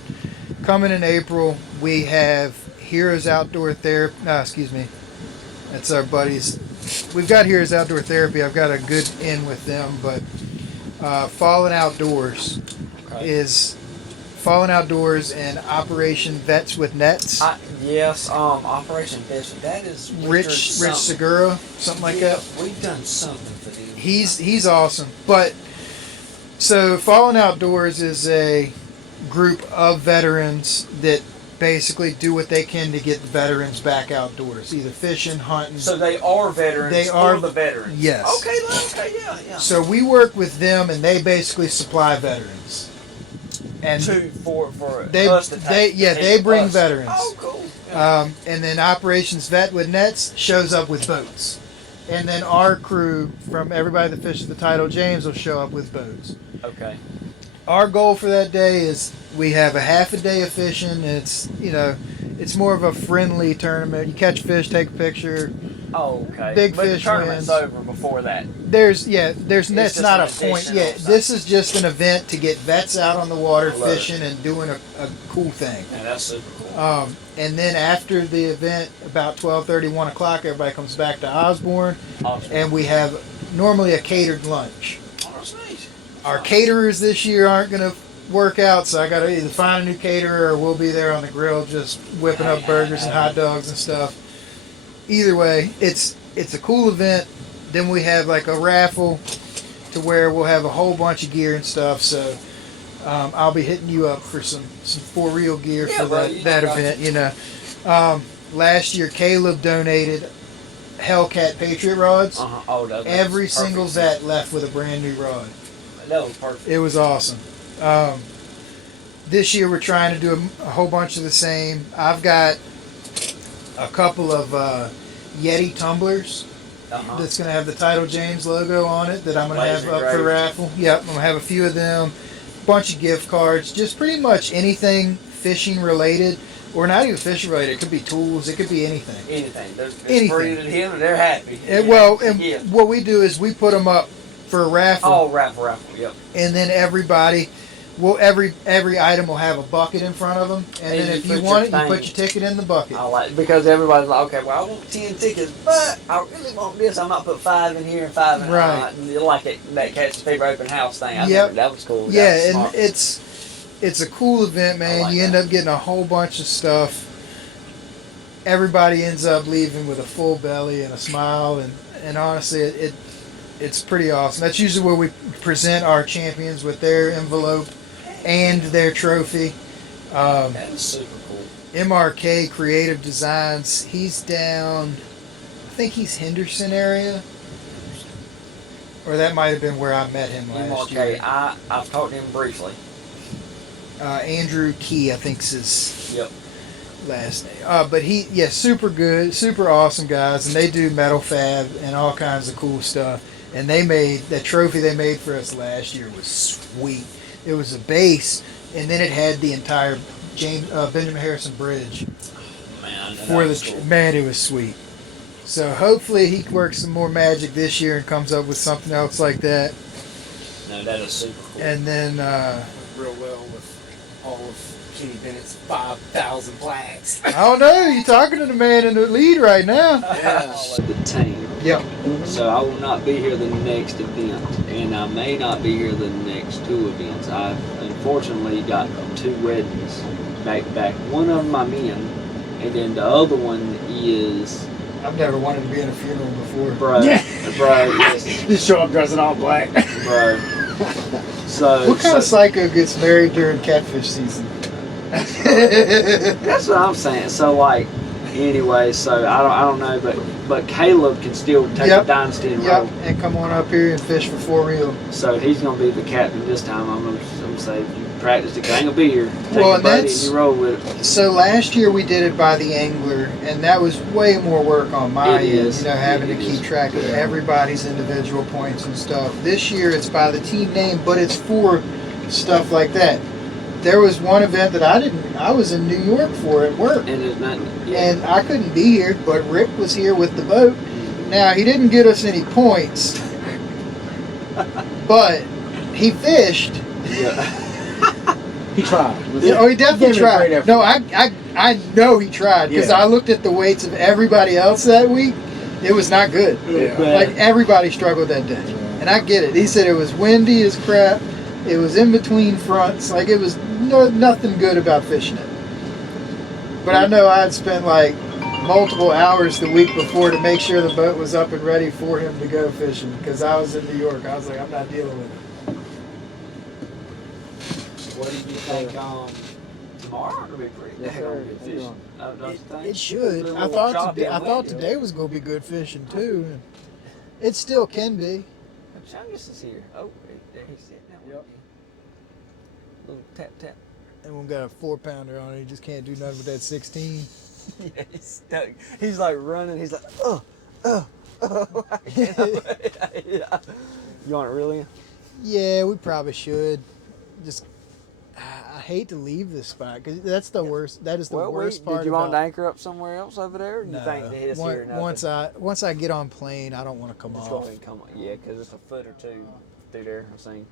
coming in April, we have Heroes Outdoor Therapy. That's our buddies. We've got Heroes Outdoor Therapy. I've got a good in with them, but Fallen Outdoors is Fallen Outdoors and Operation Vets with Nets. Yes, Operation Vets. That is Rich Segura, something like that. We've done something for them. He's awesome. But so Fallen Outdoors is a group of veterans that basically do what they can to get the veterans back outdoors, either fishing, hunting. So they are veterans. They are the veterans. Yes. Okay, yeah. So we work with them, and they basically supply veterans. And for they us to take. they bring us. veterans. Oh, cool. Yeah. And then Operations Vet with Nets shows up with boats. And then our crew from everybody that fishes the Tidal James will show up with boats. Okay. Our goal for that day is we have a half a day of fishing. It's more of a friendly tournament. You catch fish, take a picture. Oh, okay. Big but fish the tournament's wins. over before that. That's just not an a point. additional Yeah, stuff. this is just an event to get vets out on the water I love it. fishing and doing a cool thing. Yeah, that's super cool. And then after the event, about 12:30, 1 o'clock, everybody comes back to Osborne, Awesome. and we have normally a catered lunch. Oh, that's nice. Our caterers this year aren't going to work out, so I got to either find a new caterer or we'll be there on the grill just whipping up burgers and hot dogs and stuff. Either way, it's a cool event. Then we have like a raffle to where we'll have a whole bunch of gear and stuff. So I'll be hitting you up for some for real gear for that event. Last year Caleb donated Hellcat Patriot rods. Oh, that Every perfect. single vet left with a brand new rod. That was perfect. It was awesome. This year we're trying to do a whole bunch of the same. I've got a couple of Yeti tumblers that's going to have the Tidal James logo on it that I'm going to have up for raffle. Yep, I'm going to have a few of them. bunch of gift cards, just pretty much anything fishing related, or not even fishing related. It could be tools. It could be anything. Anything. There's Anything. free to him, and they're happy. And, Yeah. what we do is we put them up for a raffle. Oh, raffle, yep. And then everybody, every item will have a bucket in front of them, and then if you want it, you put your ticket in the bucket. I like, because everybody's like, okay, well, I want 10 tickets, but I really want this. I might put 5 in here and 5 in there. Right. And you like that Catfish Fever open house thing. I Yep. remember that was cool. Yeah, That was and smart. it's a cool event, man. like You end that. up getting a whole bunch of stuff. Everybody ends up leaving with a full belly and a smile, and honestly, it's pretty awesome. That's usually where we present our champions with their envelope and their trophy. That is super cool. MRK Creative Designs, he's down, I think he's Henderson area. Or that might have been where I met him last Okay, year. I've talked to him briefly. Andrew Key, I think is his Yep. last name. But super good, super awesome guys, and they do metal fab and all kinds of cool stuff. And they made that trophy they made for us last year was sweet. It was a base, and then it had the entire Benjamin Harrison Bridge Man, for the cool. man. It was sweet. So hopefully he works some more magic this year and comes up with something else like that. No, that is super cool. And then Real well with all of Kenny Bennett's 5,000 flags. I don't know. You're talking to the man in the lead right now. Yeah. The team. Yep. So I will not be here the next event, and I may not be here the next 2 events. I've unfortunately got 2 weddings back to back. One of them I'm in, and then the other one is I've never wanted to be in a funeral before. bro, yes, Just show up dressing all black. bro. So What kind of psycho gets married during catfish season? that's what I'm saying. So like, anyway, so I don't know, but Caleb can still take Yep. a dynasty and Yep, roll. and come on up here and fish for 4 reel. So he's gonna be the captain this time. I'm gonna say if you practice it, 'cause I ain't gonna be here. Take Well, your and buddy and that's- you roll with it. So last year we did it by the angler, and that was way more work on my It end. is. You know, having It to keep is. track of everybody's individual points and stuff. This year it's by the team name, but it's for stuff like that. There was one event that I was in New York for at work, And there's nothing. Yeah. and I couldn't be here, but Rick was here with the boat. Now, he didn't get us any points, but he fished. He tried. Oh, he definitely gave it a great tried. effort. No, I know he tried because Yeah. I looked at the weights of everybody else that week. It was not good. Yeah. Like everybody struggled that day, and I get it. He said it was windy as crap. It was in between fronts. Like it was nothing good about fishing it. But I know I had spent like multiple hours the week before to make sure the boat was up and ready for him to go fishing because I was in New York. I was like, I'm not dealing with it. What do you think tomorrow will be pretty daggone good fishing? Don't you think? It should. A I little thought choppy today. I and thought windy. today was going to be good fishing too. and It still can be. Chungus is here. Oh, there he's sitting down. Yep. Little tap tap. And we got a 4-pounder on it. He just can't do nothing with that 16. Yeah, he's stuck. He's like running. He's like, oh. Yeah. You want it really? Yeah, we probably should. Just, I hate to leave this spot because that's the worst. That is the worst part. Did you want to about, anchor up somewhere else over there? Or you think that it's here? once I get on plane, I don't want to come Just go off. ahead and come on. Yeah, because it's a foot or two through there. I've seen.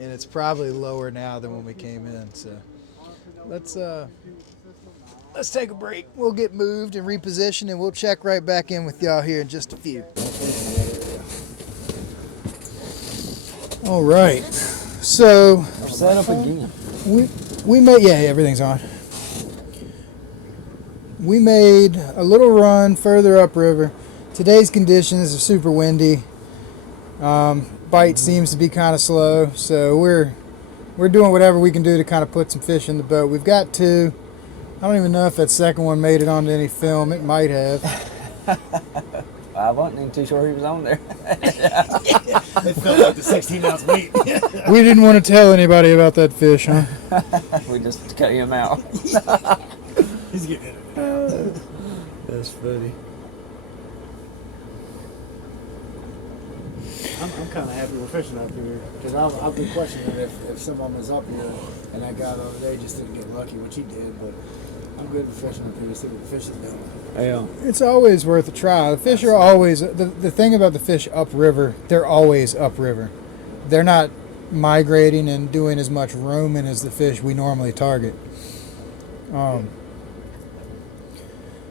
And it's probably lower now than when we came in. So let's take a break. We'll get moved and repositioned, and we'll check right back in with y'all here in just a few. All right. So Set up again. we made everything's on. We made a little run further upriver. Today's conditions are super windy. Bite seems to be kind of slow, so we're doing whatever we can do to kind of put some fish in the boat. We've got 2. I don't even know if that second one made it onto any film. It might have. I wasn't even too sure he was on there. It felt like the 16-ounce meat. We didn't want to tell anybody about that fish, huh? We just cut him out. He's getting it. That's funny. I'm kind of happy we're fishing up here because I've been questioning if someone was up here and that guy the other day just didn't get lucky, which he did. But I'm good with fishing up here to see what the fish is doing. Yeah. It's always worth a try. The fish are always the thing about the fish upriver. They're always upriver. They're not migrating and doing as much roaming as the fish we normally target.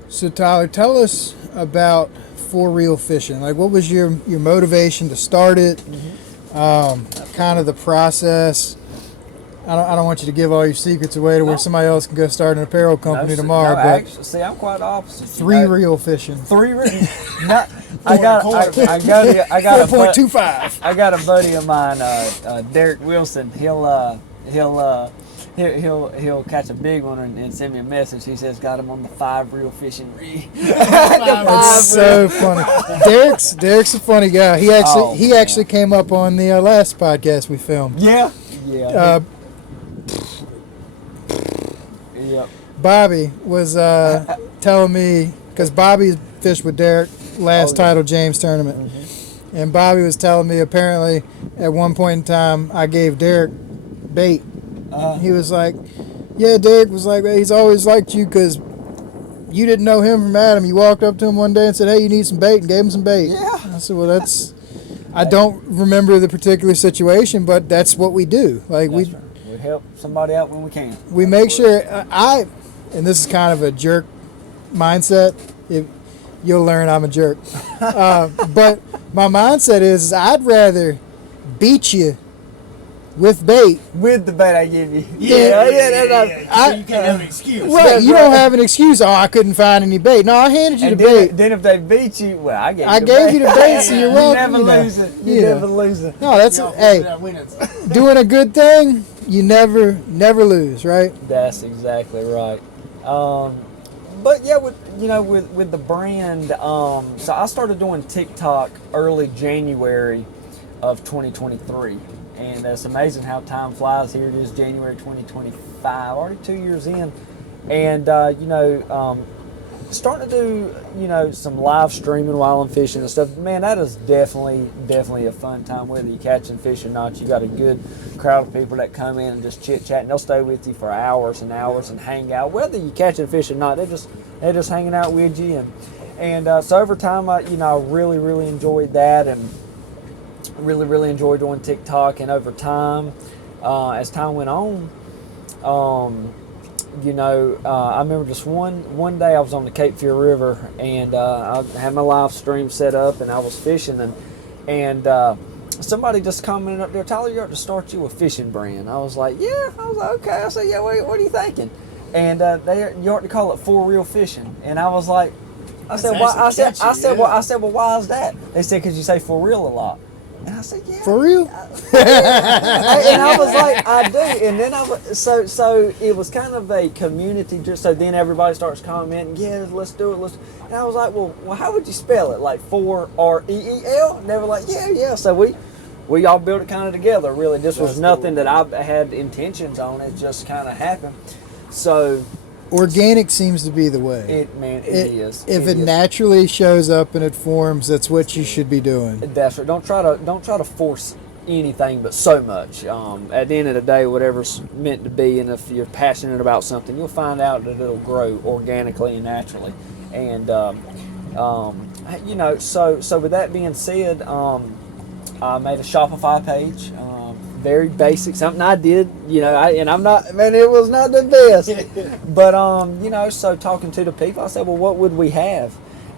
So Tyler, tell us about for real fishing. Like, what was your motivation to start it? Kind of the process. I don't want you to give all your secrets away to where somebody else can go start an apparel company tomorrow. But actually, see, I'm quite opposite. Three reel fishing. I got 4.25. I got a buddy of mine, Derek Wilson. He'll catch a big one and send me a message. He says got him on the 5 reel fishing rig. It's so funny. Derek's a funny guy. He actually came up on the last podcast we filmed. Yeah. Yep. Bobby was telling me, because Bobby fished with Derek last Title James tournament, and Bobby was telling me apparently at one point in time I gave Derek bait. He was like, yeah, Derek was like, he's always liked you because you didn't know him from Adam. You walked up to him one day and said, hey, you need some bait, and gave him some bait. Yeah. I said, well, that's, I don't remember the particular situation, but that's what we do. Like we help somebody out when we can. We make sure, and this is kind of a jerk mindset. If you'll learn I'm a jerk. But my mindset is I'd rather beat you with bait. With the bait I give you. So you can't have an excuse. Right, you don't have an excuse. Oh, I couldn't find any bait. No, I handed you the bait. Then if they beat you, well, I gave you the bait, so you're welcome. You never lose it. You never lose it. No, that's, hey, doing a good thing, you never lose, right? That's exactly right. But yeah, with the brand, so I started doing TikTok early January of 2023, and it's amazing how time flies. Here it is, January 2025, already 2 years in, and starting to do some live streaming while I'm fishing and stuff. Man, that is definitely a fun time, whether you're catching fish or not. You got a good crowd of people that come in and just chit chat, and they'll stay with you for hours and hours and hang out. Whether you're catching fish or not, they're just hanging out with you, and so over time, I really enjoyed that, and really enjoyed doing TikTok. And over time, as time went on, I remember just one day I was on the Cape Fear River, and I had my live stream set up, and I was fishing, and somebody just commented up there, Tyler, you ought to start you a fishing brand. I was like, yeah. I was like, okay. I said, yeah, what are you thinking? And you ought to call it For Real Fishing. And I was like, I said, why? I said, well, why is that? They said, because you say for real a lot. And I said, yeah. For real? And I was like, I do. And then so it was kind of a community. Just so then everybody starts commenting, yeah, let's do it. And I was like, well, how would you spell it? Like FORREEL? And they were like, yeah. So we all built it kind of together. Really, this was nothing that I had intentions on. It just kind of happened. So organic seems to be the way. It is. If it naturally shows up and it forms, that's what you should be doing. That's right. Don't try to force anything but so much. At the end of the day, whatever's meant to be, and if you're passionate about something, you'll find out that it'll grow organically and naturally. And so with that being said, I made a Shopify page. Very basic, something I did, and I'm not, man, it was not the best. But, so talking to the people, I said, well, what would we have?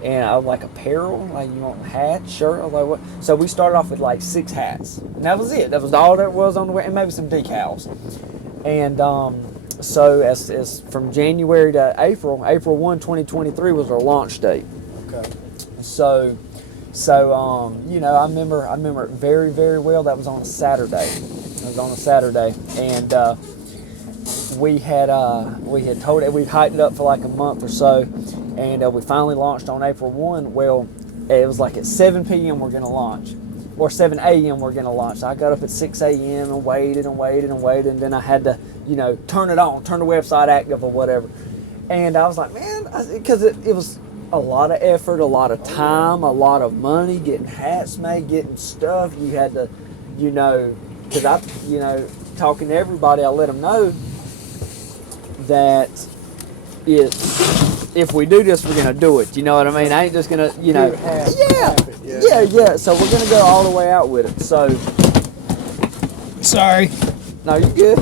And I was like, apparel, like, you want hats, shirt? I was like, what? So we started off with like 6 hats. And that was it. That was all there was on the way, and maybe some decals. And so as from January to April 1, 2023 was our launch date. Okay. So I remember it very, very well. That was on a Saturday. And we had told it, we'd hyped it up for like a month or so, and we finally launched on April 1. Well, it was like at 7 p.m. we're going to launch, or 7 a.m. we're going to launch. So I got up at 6 a.m. and waited, and then I had to, turn the website active or whatever. And I was like, man, because it was a lot of effort, a lot of time, a lot of money getting hats made, getting stuff. You had to, because talking to everybody, I let them know that if we do this, we're gonna do it. You know what I mean? I ain't just gonna, yeah. So we're gonna go all the way out with it. So, Sorry. no, you're good.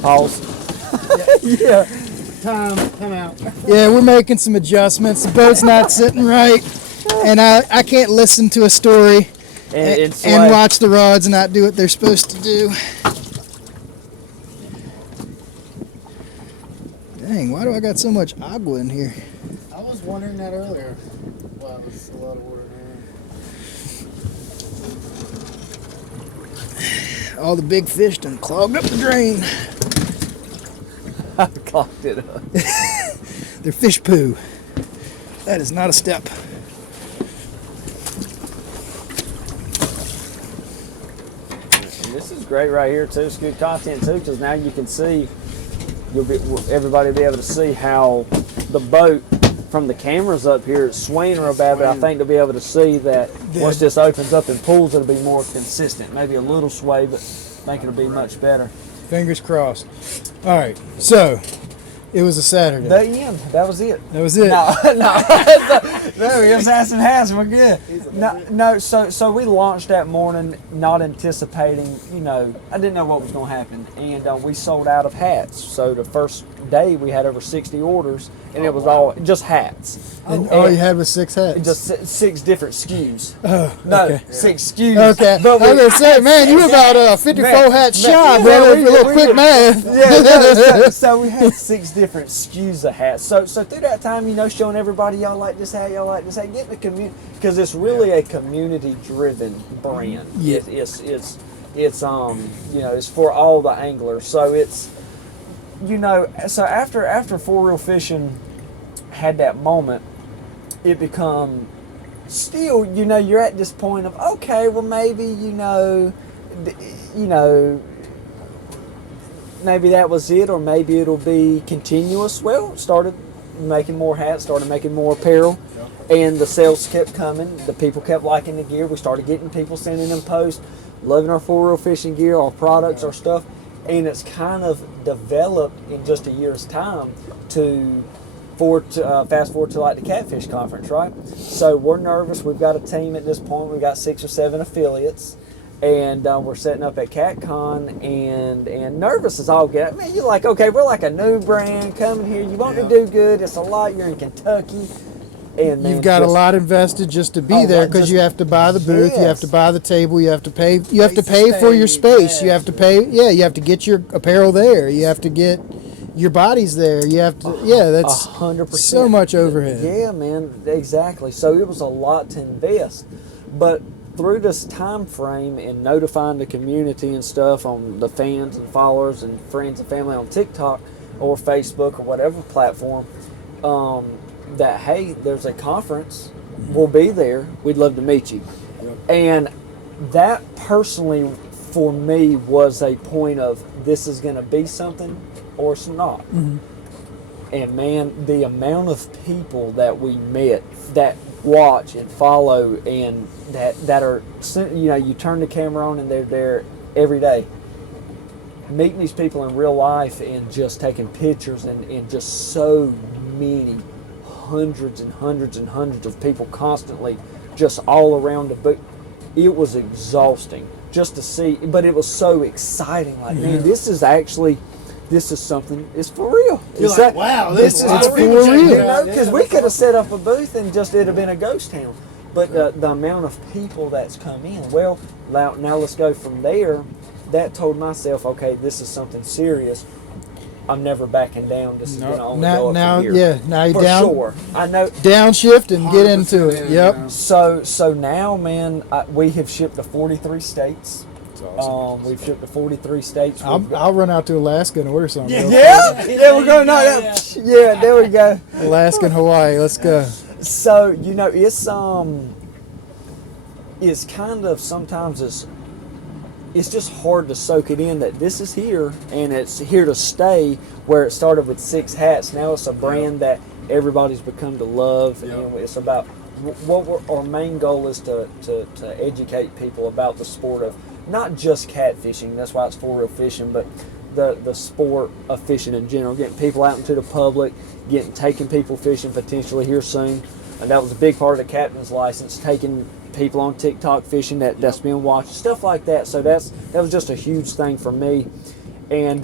Pause. Yeah. Time out. Yeah, we're making some adjustments. The boat's not sitting right, and I can't listen to a story And watch the rods not do what they're supposed to do. Dang, why do I got so much agua in here? I was wondering that earlier. Wow, there's a lot of water in All the big fish done clogged up the drain. I clocked it up. They're fish poo. That is not a step. And this is great right here too. It's good content too, because now you can see, everybody will be able to see how the boat from the cameras up here is swaying real bad. But I think they'll be able to see that once this opens up and pulls, it'll be more consistent. Maybe a little sway, but I think it'll be much better. Fingers crossed. All right, so it was a Saturday. The end. That was it. That was it. No, it was ass and hats. We're good. No. So we launched that morning, not anticipating. I didn't know what was going to happen, and we sold out of hats. So the first day we had over 60 orders, and it was all just hats. And all you had was 6 hats. Just 6 different SKUs. Oh, No, okay. 6 SKUs. Okay. But I was gonna say, man, you about 54 hats shy, brother. For a little quick math. So we had 6 different SKUs of hats. So through that time, showing everybody, y'all like this hat, getting the community, because it's really a community-driven brand. Yeah. It's it's for all the anglers. So it's, so after Four Reel Fishing had that moment, it become still, you're at this point of, okay, well maybe, maybe that was it, or maybe it'll be continuous. Well, started making more hats, started making more apparel, and the sales kept coming. The people kept liking the gear. We started getting people sending them posts, loving our Four Reel Fishing gear, our products, our stuff, and it's kind of developed in just a year's time to fast forward to like the Catfish conference, right? So we're nervous. We've got a team at this point. We've got 6 or 7 affiliates, and we're setting up at CatCon, and nervous as all get. I mean, you're like, okay, we're like a new brand coming here. You want to do good. It's a lot. You're in Kentucky. And You've got a lot invested just to be there, because you have to buy the booth, you have to buy the table, you have to pay. You have to pay for your space. You have to pay. Yeah, you have to get your apparel there. You have to get your bodies there. You have to. Yeah, that's 100%. So much overhead. Yeah, man, exactly. So it was a lot to invest, but through this time frame and notifying the community and stuff on the fans and followers and friends and family on TikTok or Facebook or whatever platform, that hey, there's a conference, we'll be there, we'd love to meet you. And that personally for me was a point of, this is going to be something or it's not. And man, the amount of people that we met that watch and follow, and that are, you turn the camera on and they're there every day, meeting these people in real life and just taking pictures, and just so many hundreds and hundreds and hundreds of people constantly just all around the booth. It was exhausting just to see, but it was so exciting. Like, man, this is something, it's for real. You're like, wow, this is for real. real. Because we could have set up a booth and just it'd have been a ghost town. But the amount of people that's come in, well, now let's go from there. That told myself, okay, this is something serious. I'm never backing down. This is going to only go up from here. Yeah, now you For sure. I know. downshift and get into it. Yep. So now, man, we have shipped to 43 states. Awesome. We've shipped to 43 states. I'll run out to Alaska and order something. Yeah, we're going. Yeah, there we go. Alaska and Hawaii. Let's go. So it's kind of sometimes it's just hard to soak it in that this is here and it's here to stay. Where it started with 6 hats, now it's a brand that everybody's become to love, and it's about our main goal is to educate people about the sport of not just catfishing. That's why it's for real fishing, but the sport of fishing in general, getting people out into the public, taking people fishing potentially here soon. And that was a big part of the captain's license, taking people on TikTok fishing that's being watched, stuff like that. So that was just a huge thing for me, and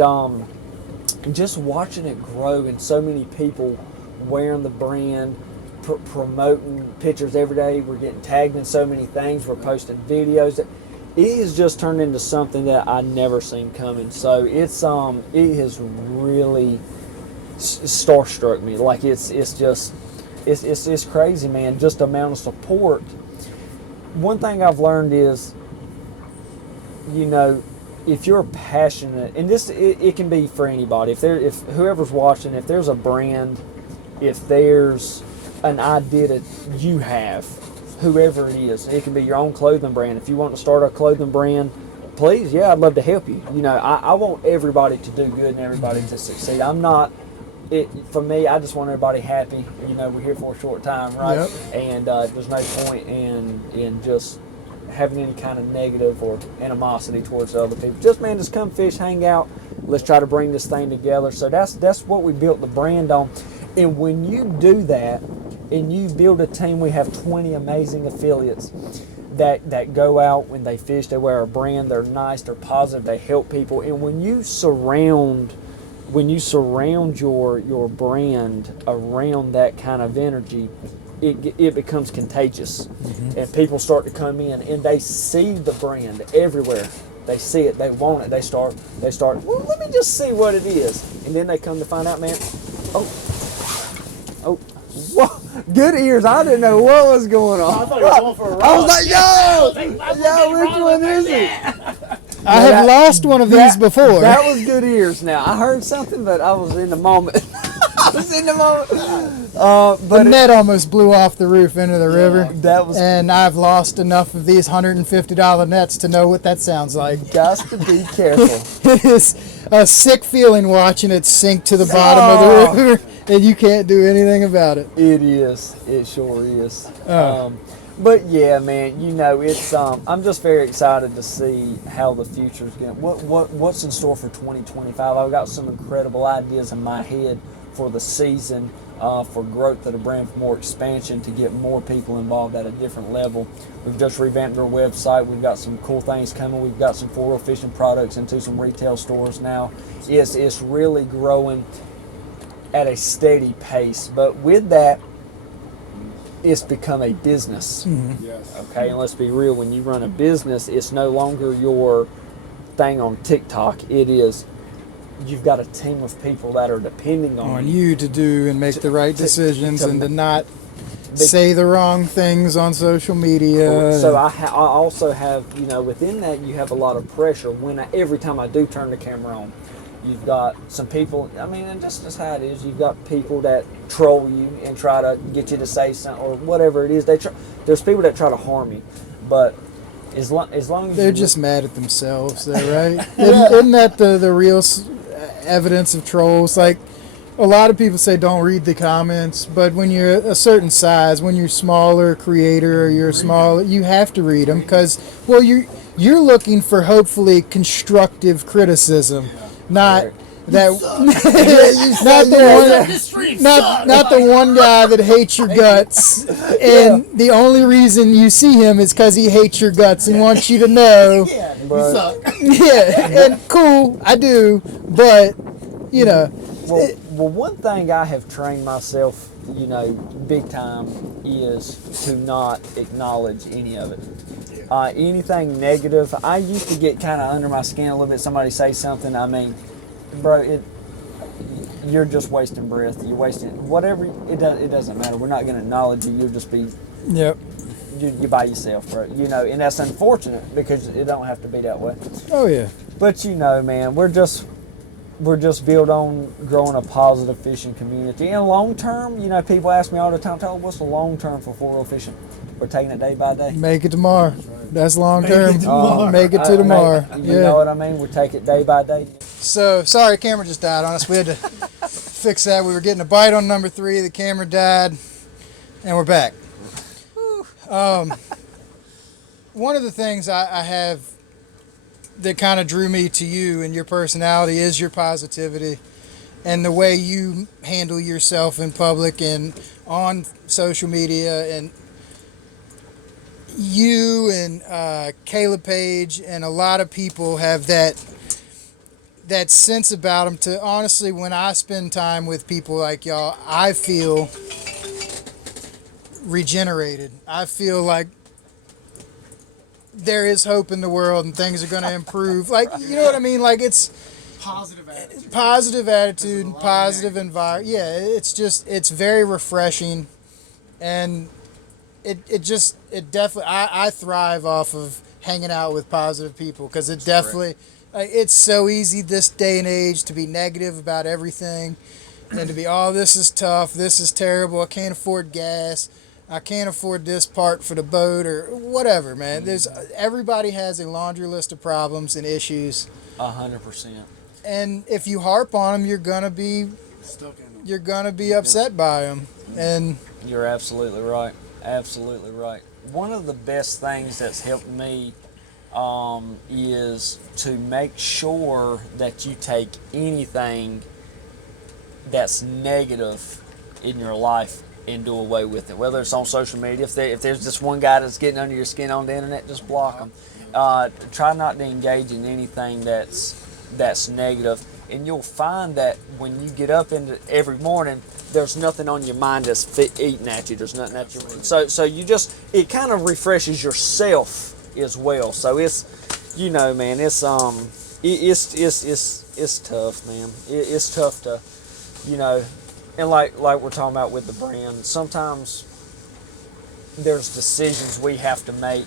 just watching it grow and so many people wearing the brand, promoting pictures every day. We're getting tagged in so many things. We're posting videos. It has just turned into something that I never seen coming. So it has really starstruck me. Like it's crazy, man. Just the amount of support. One thing I've learned is, if you're passionate, and it can be for anybody. If whoever's watching, if there's a brand, if there's an idea that you have, whoever it is, it can be your own clothing brand. If you want to start a clothing brand, please, I'd love to help you. I want everybody to do good and everybody to succeed. For me, I just want everybody happy. We're here for a short time, right? Yep. And there's no point in just having any kind of negative or animosity towards other people. Just come fish, hang out. Let's try to bring this thing together. So that's what we built the brand on. And when you do that, and you build a team, we have 20 amazing affiliates that go out when they fish. They wear a brand. They're nice. They're positive. They help people. And when you surround your brand around that kind of energy, it becomes contagious. Mm-hmm. And people start to come in and they see the brand everywhere. They see it, they want it, they start, well, let me just see what it is. And then they come to find out, man, whoa, good ears. I didn't know what was going on. I thought you were going for a ride. I was like, yo, which one is it? I have lost one of these before. That was good ears now. I heard something, but I was in the moment. The net almost blew off the roof into the river. And I've lost enough of these $150 nets to know what that sounds like. Got to be careful. It is a sick feeling watching it sink to the bottom of the river, and you can't do anything about it. It is. It sure is. But yeah, man, it's. I'm just very excited to see how the future's going. What's in store for 2025? I've got some incredible ideas in my head for the season, for growth of the brand, for more expansion, to get more people involved at a different level. We've just revamped our website. We've got some cool things coming. We've got some for-real fishing products into some retail stores now. It's really growing at a steady pace. But with that, it's become a business. Mm-hmm. Yes. Okay, and let's be real. When you run a business, it's no longer your thing on TikTok. It is, you've got a team of people that are depending on you to do and make the right decisions and to not say the wrong things on social media. So I also have, within that, you have a lot of pressure. Every time I do turn the camera on, you've got some people, and just as how it is, you've got people that troll you and try to get you to say something or whatever it is. There's people that try to harm you, but as long as they're just mad at themselves, though, right? Isn't that the real evidence of trolls? Like, a lot of people say don't read the comments, but when you're a certain size, when you're smaller creator or you're smaller, you have to read them because, well, you're looking for hopefully constructive criticism. Not that, not the one guy that hates your guts, and the only reason you see him is because he hates your guts and wants you to know. You suck. Yeah, and cool, I do, but Well, one thing I have trained myself, big time, is to not acknowledge any of it. Anything negative, I used to get kind of under my skin a little bit. Somebody say something, bro, you're just wasting breath. You're wasting whatever. It doesn't matter. We're not going to acknowledge you. You'll just be. Yep. You by yourself, bro. And that's unfortunate because it don't have to be that way. Oh yeah. But man, we're just we're just built on growing a positive fishing community. And long term, you know, people ask me all the time, "Tell what's the long term for 4-wheel fishing?" We're taking it day by day. Make it tomorrow. That's long term. tomorrow. Make it to tomorrow. You know what I mean? We take it day by day. So, sorry, camera just died on us. We had to fix that. We were getting a bite on number 3. The camera died, and we're back. One of the things I have that kind of drew me to you and your personality is your positivity and the way you handle yourself in public and on social media. And you and Caleb Page and a lot of people have that sense about them. To honestly, when I spend time with people like y'all, I feel regenerated. I feel like there is hope in the world and things are going to improve. Like, you know what I mean? Like, it's Positive attitude. positive attitude, positive environment. Yeah, it's very refreshing, and it definitely, I thrive off of hanging out with positive people, because it definitely, it's so easy this day and age to be negative about everything and to be, oh, this is tough, this is terrible, I can't afford gas, I can't afford this part for the boat, or whatever, man. Everybody has a laundry list of problems and issues. 100%. And if you harp on them, you're gonna be upset by them. And You're absolutely right. Absolutely right. One of the best things that's helped me is to make sure that you take anything that's negative in your life and do away with it. Whether it's on social media, if there's just one guy that's getting under your skin on the internet, just block them. Try not to engage in anything that's negative, and you'll find that when you get up into every morning, there's nothing on your mind that's eating at you. There's nothing at you. So you just, it kind of refreshes yourself as well. So it's, you know, man, it's tough, man. It's tough to, you know. And like we're talking about with the brand, sometimes there's decisions we have to make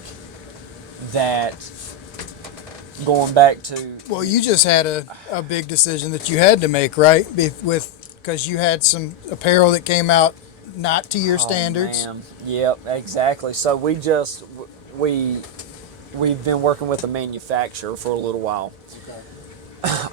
that, going back to... well, you just had a big decision that you had to make, right? Because you had some apparel that came out not to your standards. Man. Yep, exactly. So we've been working with a manufacturer for a little while.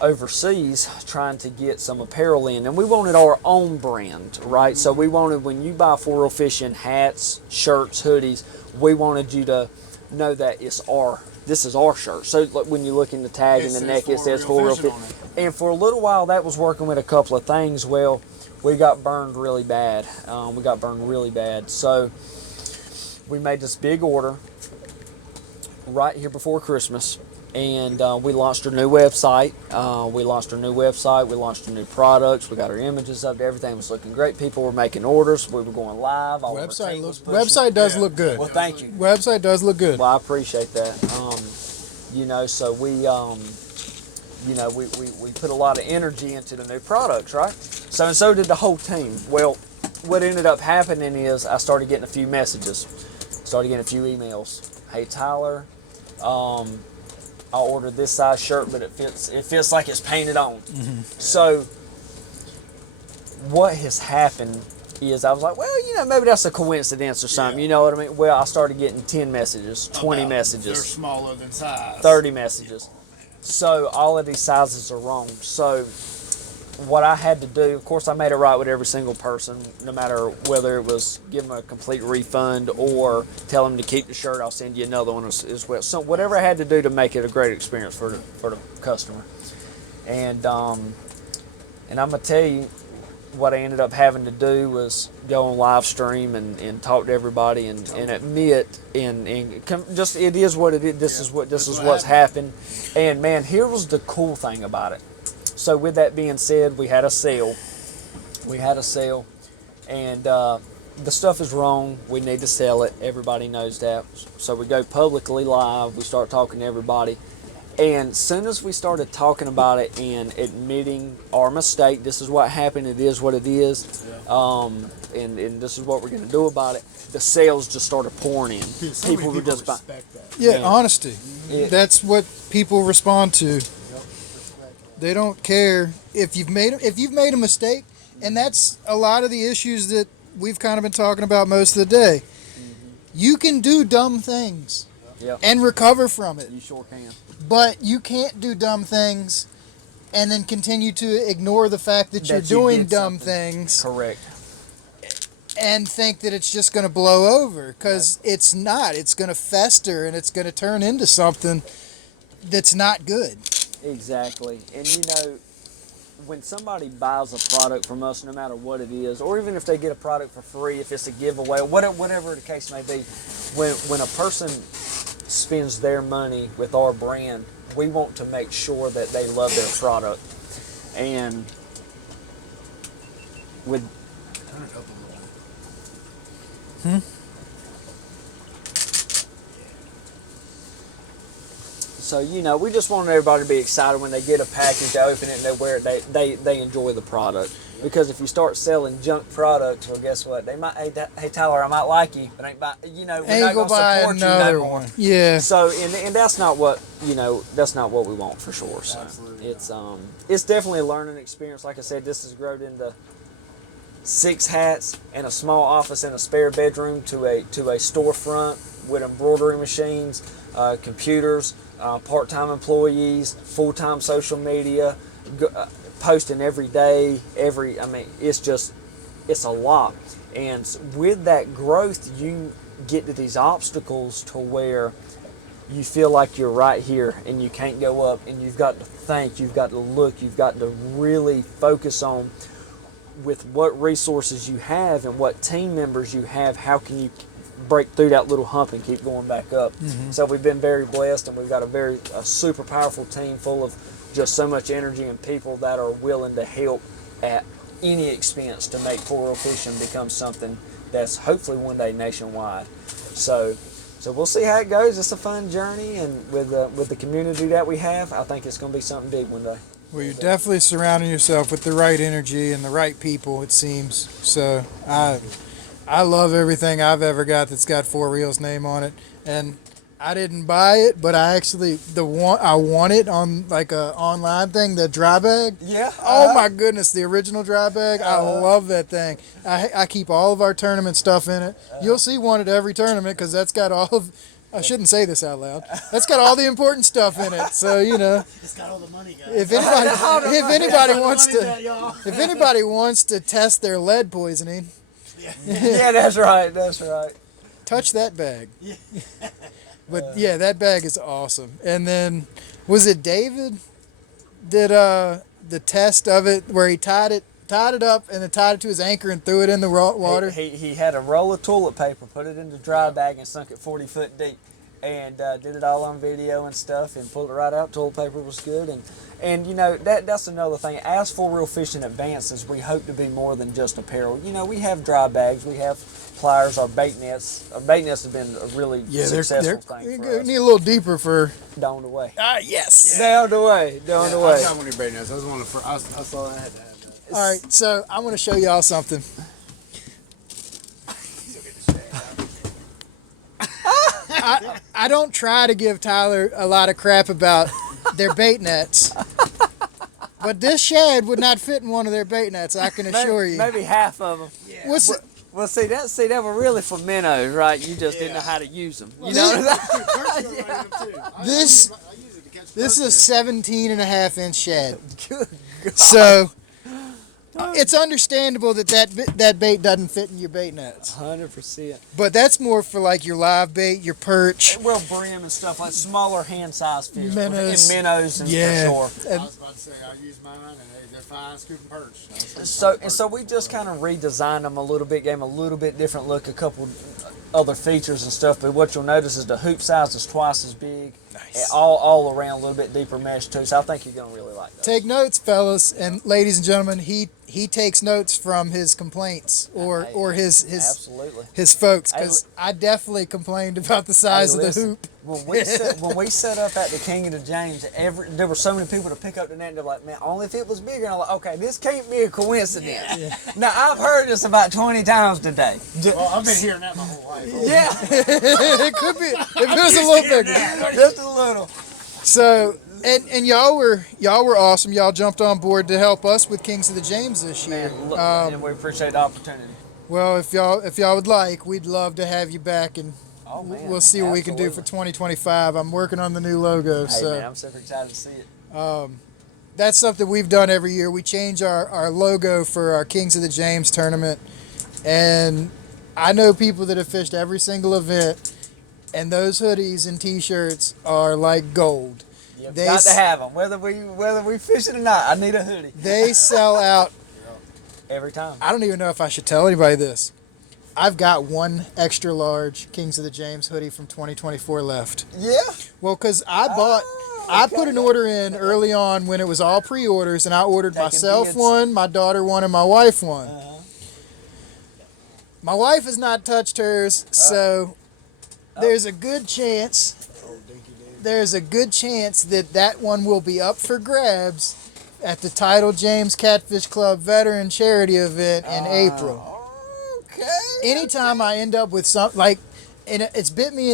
Overseas, trying to get some apparel in, and we wanted our own brand, right? So we wanted, when you buy 4-Wheel Fishing hats, shirts, hoodies, we wanted you to know that this is our shirt. So when you look in the tag in the neck, it says 4-Wheel Fishing. And for a little while, that was working with a couple of things. Well, we got burned really bad. So we made this big order right here before Christmas. And we launched our new website. We launched our new products. We got our images up. Everything was looking great. People were making orders. We were going live. Website does look good. Well, thank you. Website does look good. Well, I appreciate that. You know, so we put a lot of energy into the new products, right? So did the whole team. Well, what ended up happening is I started getting a few messages. Started getting a few emails. Hey, Tyler, I ordered this size shirt, but it fits like it's painted on. Mm-hmm. So what has happened is I was like, well, you know, maybe that's a coincidence or something. You know what I mean? Well, I started getting 10 messages, 20 messages. They're smaller than size. 30 messages. So all of these sizes are wrong. So what I had to do, of course, I made it right with every single person, no matter whether it was give them a complete refund or tell them to keep the shirt, I'll send you another one as well. So whatever I had to do to make it a great experience for the customer. And I'm gonna tell you, what I ended up having to do was go on live stream and talk to everybody and admit and just, it is what it is. This is what's happened. And man, here was the cool thing about it. So with that being said, we had a sale, and the stuff is wrong. We need to sell it. Everybody knows that. So we go publicly live. We start talking to everybody. And as soon as we started talking about it and admitting our mistake, this is what happened, it is what it is, and this is what we're going to do about it, the sales just started pouring in. People were just buying. Yeah, honesty. That's what people respond to. They don't care if you've made a mistake, and that's a lot of the issues that we've kind of been talking about most of the day. You can do dumb things and recover from it. You sure can. But you can't do dumb things and then continue to ignore the fact that you're doing dumb things. Correct. And think that it's just going to blow over, because it's not. It's going to fester, and it's going to turn into something that's not good. Exactly. And you know, when somebody buys a product from us, no matter what it is, or even if they get a product for free, if it's a giveaway, whatever the case may be, when a person spends their money with our brand, we want to make sure that they love their product. And with Turn it up a little. So, you know, we just want everybody to be excited when they get a package, they open it, and they wear it, they enjoy the product. Because if you start selling junk products, well, guess what? They might, hey Tyler, I might like you, but we're not going to support you no more. Yeah. So, and that's not what, that's not what we want for sure. So Absolutely it's definitely a learning experience. Like I said, this has grown into 6 hats and a small office and a spare bedroom to a storefront with embroidery machines, computers, part-time employees, full-time social media, posting every day. It's a lot. And with that growth, you get to these obstacles to where you feel like you're right here and you can't go up, and you've got to think, you've got to look, you've got to really focus on with what resources you have and what team members you have, how can you break through that little hump and keep going back up. So we've been very blessed, and we've got a super powerful team full of just so much energy and people that are willing to help at any expense to make 4-wheel fishing become something that's hopefully one day nationwide. So we'll see how it goes. It's a fun journey, and with the community that we have, I think it's going to be something big one day. Well, you're definitely surrounding yourself with the right energy and the right people, it seems. So I love everything I've ever got that's got 4Reel's name on it, and I didn't buy it, but I actually I want it on like a online thing, the dry bag. Yeah. Oh my goodness, the original dry bag. I love that thing. I keep all of our tournament stuff in it. You'll see one at every tournament, because that's got all of. I shouldn't say this out loud. That's got all the important stuff in it. So It's got all the money, guys. if anybody wants to test their lead poisoning, Yeah, that's right. touch that bag. But yeah, that bag is awesome. And then, was it David did the test of it where he tied it up and then tied it to his anchor and threw it in the water? He had a roll of toilet paper, put it in the dry bag, and sunk it 40 foot deep, and did it all on video and stuff, and pulled it right out. Toilet paper was good, and that's another thing. As 4-wheel fishing advances, we hope to be more than just apparel. We have dry bags, we have pliers, our bait nets. Our bait nets have been a really successful thing for us. Need a little deeper for. Down the way. Yes. Down the way. I got one of your bait nets. I was one of the first. I saw that. I had to have that. All right, so I'm going to show y'all something. I don't try to give Tyler a lot of crap about their bait nets, but this shed would not fit in one of their bait nets, I can assure you. Maybe half of them. Yeah. Well, see, that were really for minnows, right? You just didn't know how to use them. You know what I'm saying? This is a 17 and a half inch shed. Good God. So it's understandable that bait doesn't fit in your bait nets. 100%. But that's more for like your live bait, your perch. Well, brim and stuff like smaller hand-sized fish. Minnows. And minnows and Yeah. for sure. I was about to say I use mine and they're fine scooping perch. So we just kind of redesigned them a little bit, gave them a little bit different look, a couple other features and stuff. But what you'll notice is the hoop size is twice as big. Nice. All around, a little bit deeper mesh too. So I think you're gonna really like that. Take notes, fellas and ladies and gentlemen. He takes notes from his complaints or his Absolutely. his folks, because I definitely complained about the size of the listen, hoop. When we set up at the King of the James, there were so many people to pick up the net, and they're like, man, only if it was bigger. And I'm like, okay, this can't be a coincidence. Yeah. Now, I've heard this about 20 times today. Well, I've been hearing that my whole life. Yeah. It could be if it was a little bigger. Just a little. So And y'all were awesome. Y'all jumped on board to help us with Kings of the James this year. Man, look, and we appreciate the opportunity. Well, if y'all would like, we'd love to have you back, and Oh, man, we'll see what we can do for absolutely. 2025. I'm working on the new logo, Hey, so man, I'm super excited to see it. that's something we've done every year. We change our logo for our Kings of the James tournament, and I know people that have fished every single event, and those hoodies and T-shirts are like gold. Yep, They got to s- have them, whether we fish it or not. I need a hoodie They sell out. every time. I don't even know if I should tell anybody this. I've got one extra large Kings of the James hoodie from 2024 left. Yeah. Well, because I okay. put an order in early on when it was all pre-orders, and I ordered Taking myself bids. one, my daughter one, and my wife one. Uh-huh. My wife has not touched hers, so there's a good chance. There's a good chance that one will be up for grabs at the Tidal James Catfish Club Veteran Charity event in April. Okay. Anytime I end up with something like, and it's bit me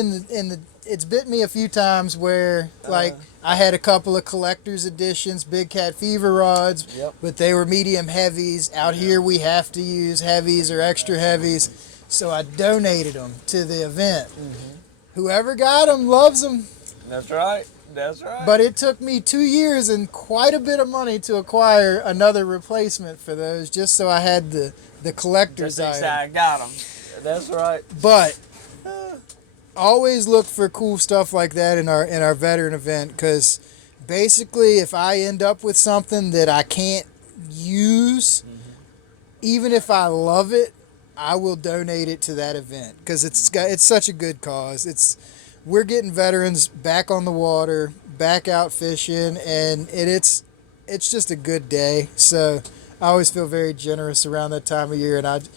it's bit me a few times where like I had a couple of collector's editions Big Cat Fever rods, Yep. but they were medium heavies. Out here we have to use heavies or extra heavies, so I donated them to the event. Whoever got them loves them, That's right. That's right. but it took me 2 years and quite a bit of money to acquire another replacement for those, just so I had the collector's just item. I got them. That's right. But always look for cool stuff like that in our veteran event, because basically if I end up with something that I can't use, even if I love it, I will donate it to that event, because it's such a good cause. We're getting veterans back on the water, back out fishing, and it's just a good day. So I always feel very generous around that time of year, and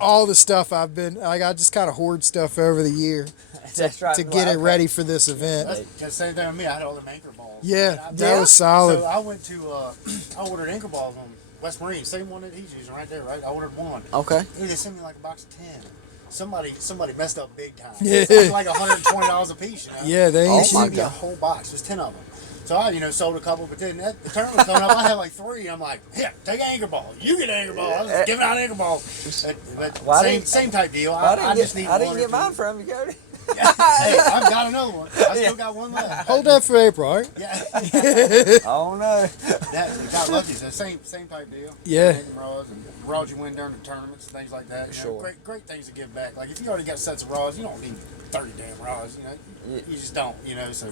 all the stuff I just kind of hoard stuff over the year That's right. to get it ready for this event. That's the same thing with me. I had all them anchor balls. Yeah, And that was solid. So I went to, I ordered anchor balls on West Marine, same one that he's using right there, right? I ordered one. Okay. Dude, they sent me like a box of 10. Somebody messed up big time. Yeah. It's like $120 a piece, you know? Yeah, they They ain't sent cheap. me a whole box. There's 10 of them. So I, sold a couple, but then the tournament coming up, I had like 3. I'm like, here, take an anchor ball. You get an anchor ball. I was just giving out an anchor ball. But Well, same type deal. I just need didn't one get or mine two. from you, Cody. Hey, I've got another one. I still got one left. Hold that for April, all right? Yeah. Oh no. That got lucky. So same type deal. Yeah. Making rods and rods you win during the tournaments, things like that. You know, Sure. great things to give back. Like if you already got sets of rods, you don't need 30 damn rods. You just don't. So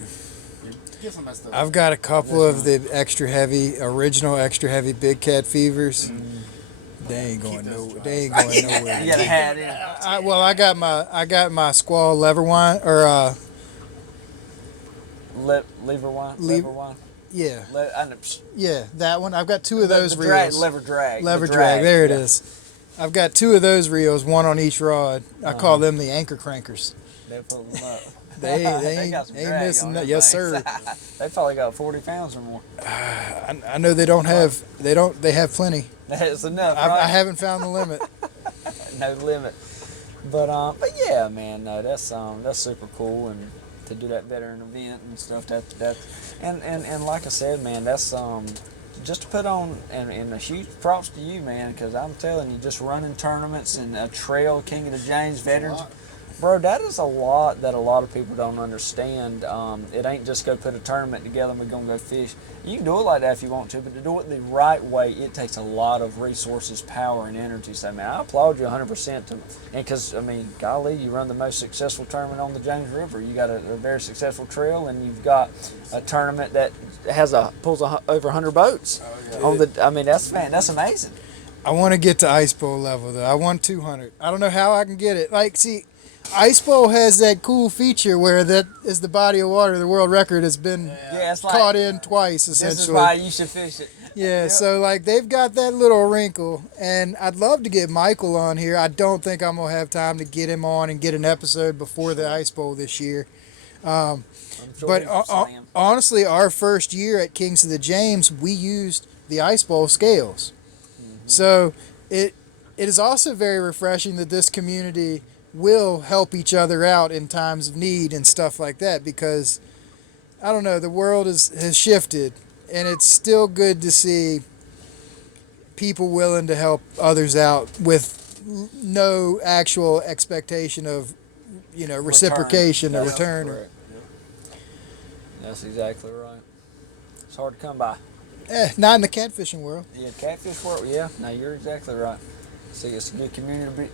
you give some of that stuff. I've got a couple of the original extra heavy Big Cat Fevers. They ain't going nowhere. They ain't going nowhere. You got a hat in. I got my Squall lever wine, or Lever wine. Lever- Lever wine. yeah, I know, yeah, that one. I've got 2 of those the drag, reels. lever drag. Lever the drag. There it yeah. is. I've got 2 of those reels, one on each rod. I call them the anchor crankers. They pull them up. They ain't, got some ain't drag missing on that. them Yes, things. sir. They probably got 40 pounds or more. I know they have plenty. That's enough, I right? haven't found the limit. No limit. But yeah, man, no, that's super cool, and to do that veteran event and stuff. And like I said, man, that's just to put on, and a huge props to you, man, because I'm telling you, just running tournaments and a trail, King of the James veterans. Bro, that is a lot that a lot of people don't understand. It ain't just go put a tournament together and we're going to go fish. You can do it like that if you want to, but to do it the right way, it takes a lot of resources, power, and energy. So, man, I applaud you 100%. And because, golly, you run the most successful tournament on the James River. You got a very successful trail, and you've got a tournament that pulls over 100 boats. On the, that's amazing. I want to get to Ice Bowl level, though. I want 200. I don't know how I can get it. Like, see, Ice Bowl has that cool feature where that is the body of water the world record has been It's like, caught in twice, essentially. this is why you should fish it. Yeah, so like they've got that little wrinkle, and I'd love to get Michael on here. I don't think I'm gonna have time to get him on and get an episode before the Ice Bowl this year. I'm sure But he's slam. honestly, our first year at Kings of the James, we used the Ice Bowl scales. So it is also very refreshing that this community will help each other out in times of need and stuff like that, because I don't know, the world has shifted, and it's still good to see people willing to help others out with no actual expectation of, reciprocation or return. Correct. That's exactly right. It's hard to come by. Not in the catfishing world. Yeah, catfish work. Yeah, no, you're exactly right. See, it's a good community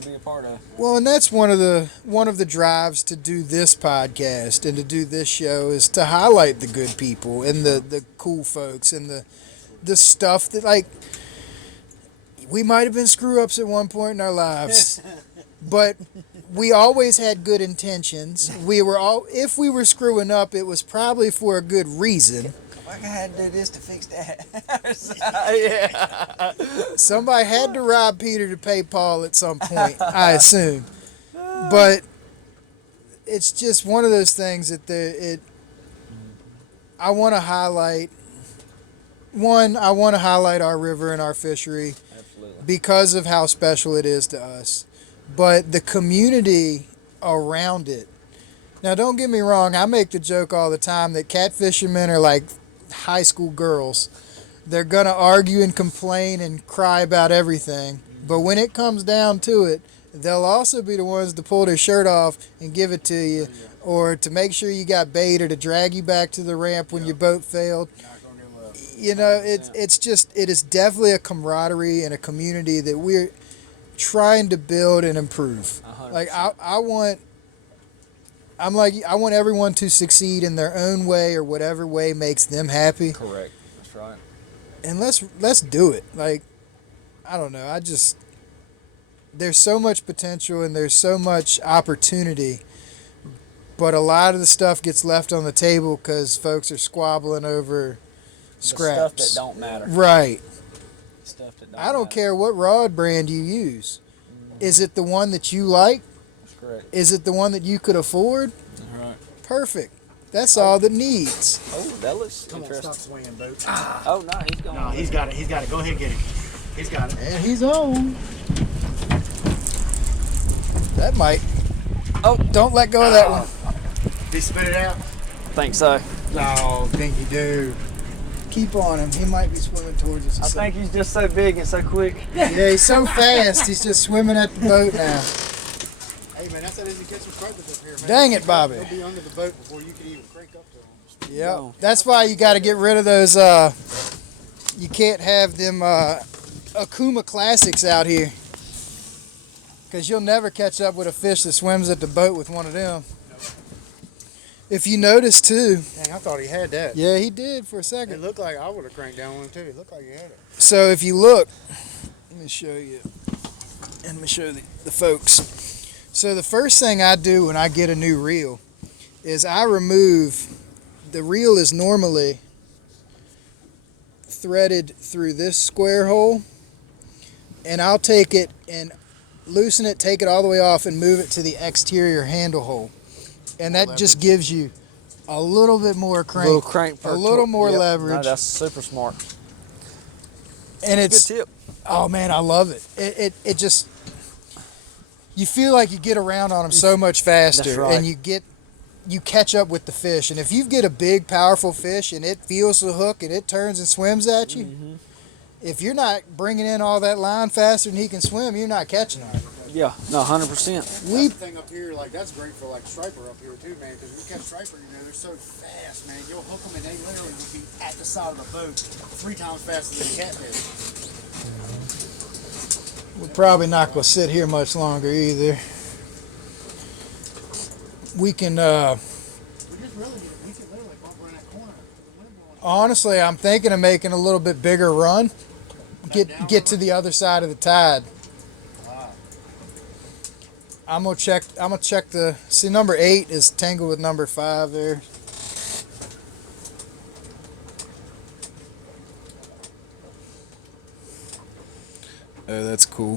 to be a part of. Well, and that's one of the drives to do this podcast and to do this show is to highlight the good people and the cool folks and the stuff that, like, we might have been screw ups at one point in our lives, but we always had good intentions. If we were screwing up, it was probably for a good reason. I had to do this to fix that. Yeah. Somebody had to rob Peter to pay Paul at some point, I assume. But it's just one of those things that I want to highlight. One, I want to highlight our river and our fishery. Absolutely. Because of how special it is to us. But the community around it. Now, don't get me wrong. I make the joke all the time that catfishermen are like high school girls. They're going to argue and complain and cry about everything. But when it comes down to it, they'll also be the ones to pull their shirt off and give it to you, or to make sure you got bait, or to drag you back to the ramp when your boat failed. It is definitely a camaraderie and a community that we're trying to build and improve. 100%. Like I want everyone to succeed in their own way, or whatever way makes them happy. Correct. That's right. And let's do it. Like, I don't know. There's so much potential and there's so much opportunity, but a lot of the stuff gets left on the table because folks are squabbling over scraps. The stuff that don't matter. Right. Stuff that don't I don't matter. care what rod brand you use. Is it the one that you like? That's correct. Is it the one that you could afford? That's right. Perfect. That's all that needs. Oh, that looks Come on, interesting. stop swinging, boat. Oh, no, he's going. No, he's got it. He's got it. Go ahead and get him. He's got it. And he's on. That might. Oh, don't let go of that one. Did he spit it out? I think so. No, dinky dude. Keep on him. He might be swimming towards us. I think he's just so big and so quick. Yeah, he's so fast. He's just swimming at the boat now. Hey, man, that's how easy to catch some predators up here, man. Dang it, Bobby. He'll be under the boat before you can even crank up to him. Yeah, No. that's why you got to get rid of those. You can't have them Akuma Classics out here, because you'll never catch up with a fish that swims at the boat with one of them. If you notice too. Dang, I thought he had that. Yeah, he did for a It second. looked like I would have cranked down one too. It looked like he had it. So if you look, let me show you, and let me show the folks. So the first thing I do when I get a new reel is I remove, the reel is normally threaded through this square hole, and I'll take it and loosen it, take it all the way off, and move it to the exterior handle hole. And that just gives you a little bit more crank, Little crank per a little more Yep. leverage. No, that's super smart. And it's, Good tip. oh man, I love it. It just, you feel like you get around on them so much faster, That's right. and you catch up with the fish. And if you get a big, powerful fish and it feels the hook and it turns and swims at you, if you're not bringing in all that line faster than he can swim, you're not catching him. Yeah, no, 100%. That's the thing up here, like that's great for like striper up here too, man. Because we catch striper, they're so fast, man. You'll hook them and they literally will be at the side of the boat 3 times faster than a catfish. We're probably not going to sit here much longer either. We can, We can literally bump around that corner. honestly, I'm thinking of making a little bit bigger run. Get to the other side of the tide. I'm gonna check the, see, number 8 is tangled with number 5 there. Oh, that's cool.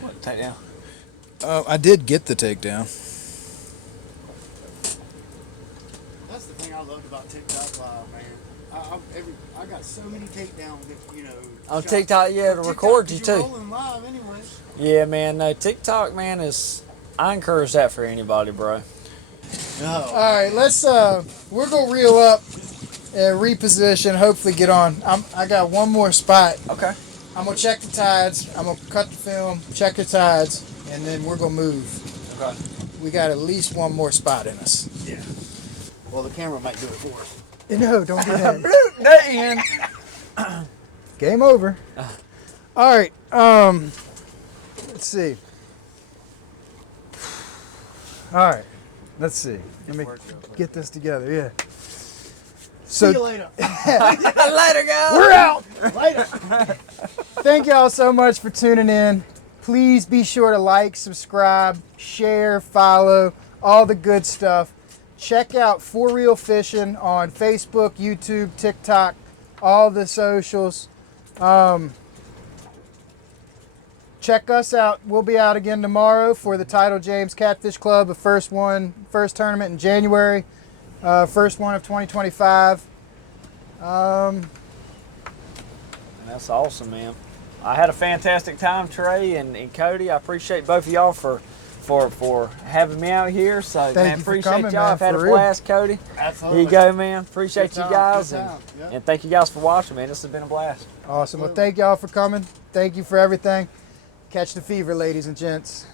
What, take down? I did get the takedown. That's the thing I loved about TikTok Live, man. I got so many takedowns that, you know. On shot- TikTok, yeah, to TikTok, record 'cause you you're too. rolling live anyways. Yeah, man. No, TikTok, man, I encourage that for anybody, bro. Oh. All right, let's we're gonna reel up and reposition. Hopefully, get on. I got one more spot. Okay. I'm gonna check the tides. I'm gonna cut the film, check the tides, and then we're gonna move. Okay. We got at least one more spot in us. Yeah. Well, the camera might do it for us. No, don't do that. Bloop, Dan. Game over. All right. Let's see. All right. Let's see. Let me get this together. Yeah. See So you later. Later, guys. we're out. Later. Thank y'all so much for tuning in. Please be sure to like, subscribe, share, follow, all the good stuff. Check out For Real Fishing on Facebook, YouTube, TikTok, all the socials. Check us out. We'll be out again tomorrow for the Title James Catfish Club, the first tournament in January, first one of 2025. That's awesome, man. I had a fantastic time, Trey and Cody. I appreciate both of y'all for having me out here. So, Thank man, you for appreciate coming, y'all. man, I've had a for real. blast, Cody. Absolutely. Here you go, man. Appreciate Good you time, guys. good And, time. Yep. and thank you guys for watching, man. This has been a blast. Awesome. Well, thank y'all for coming. Thank you for everything. Catch the fever, ladies and gents.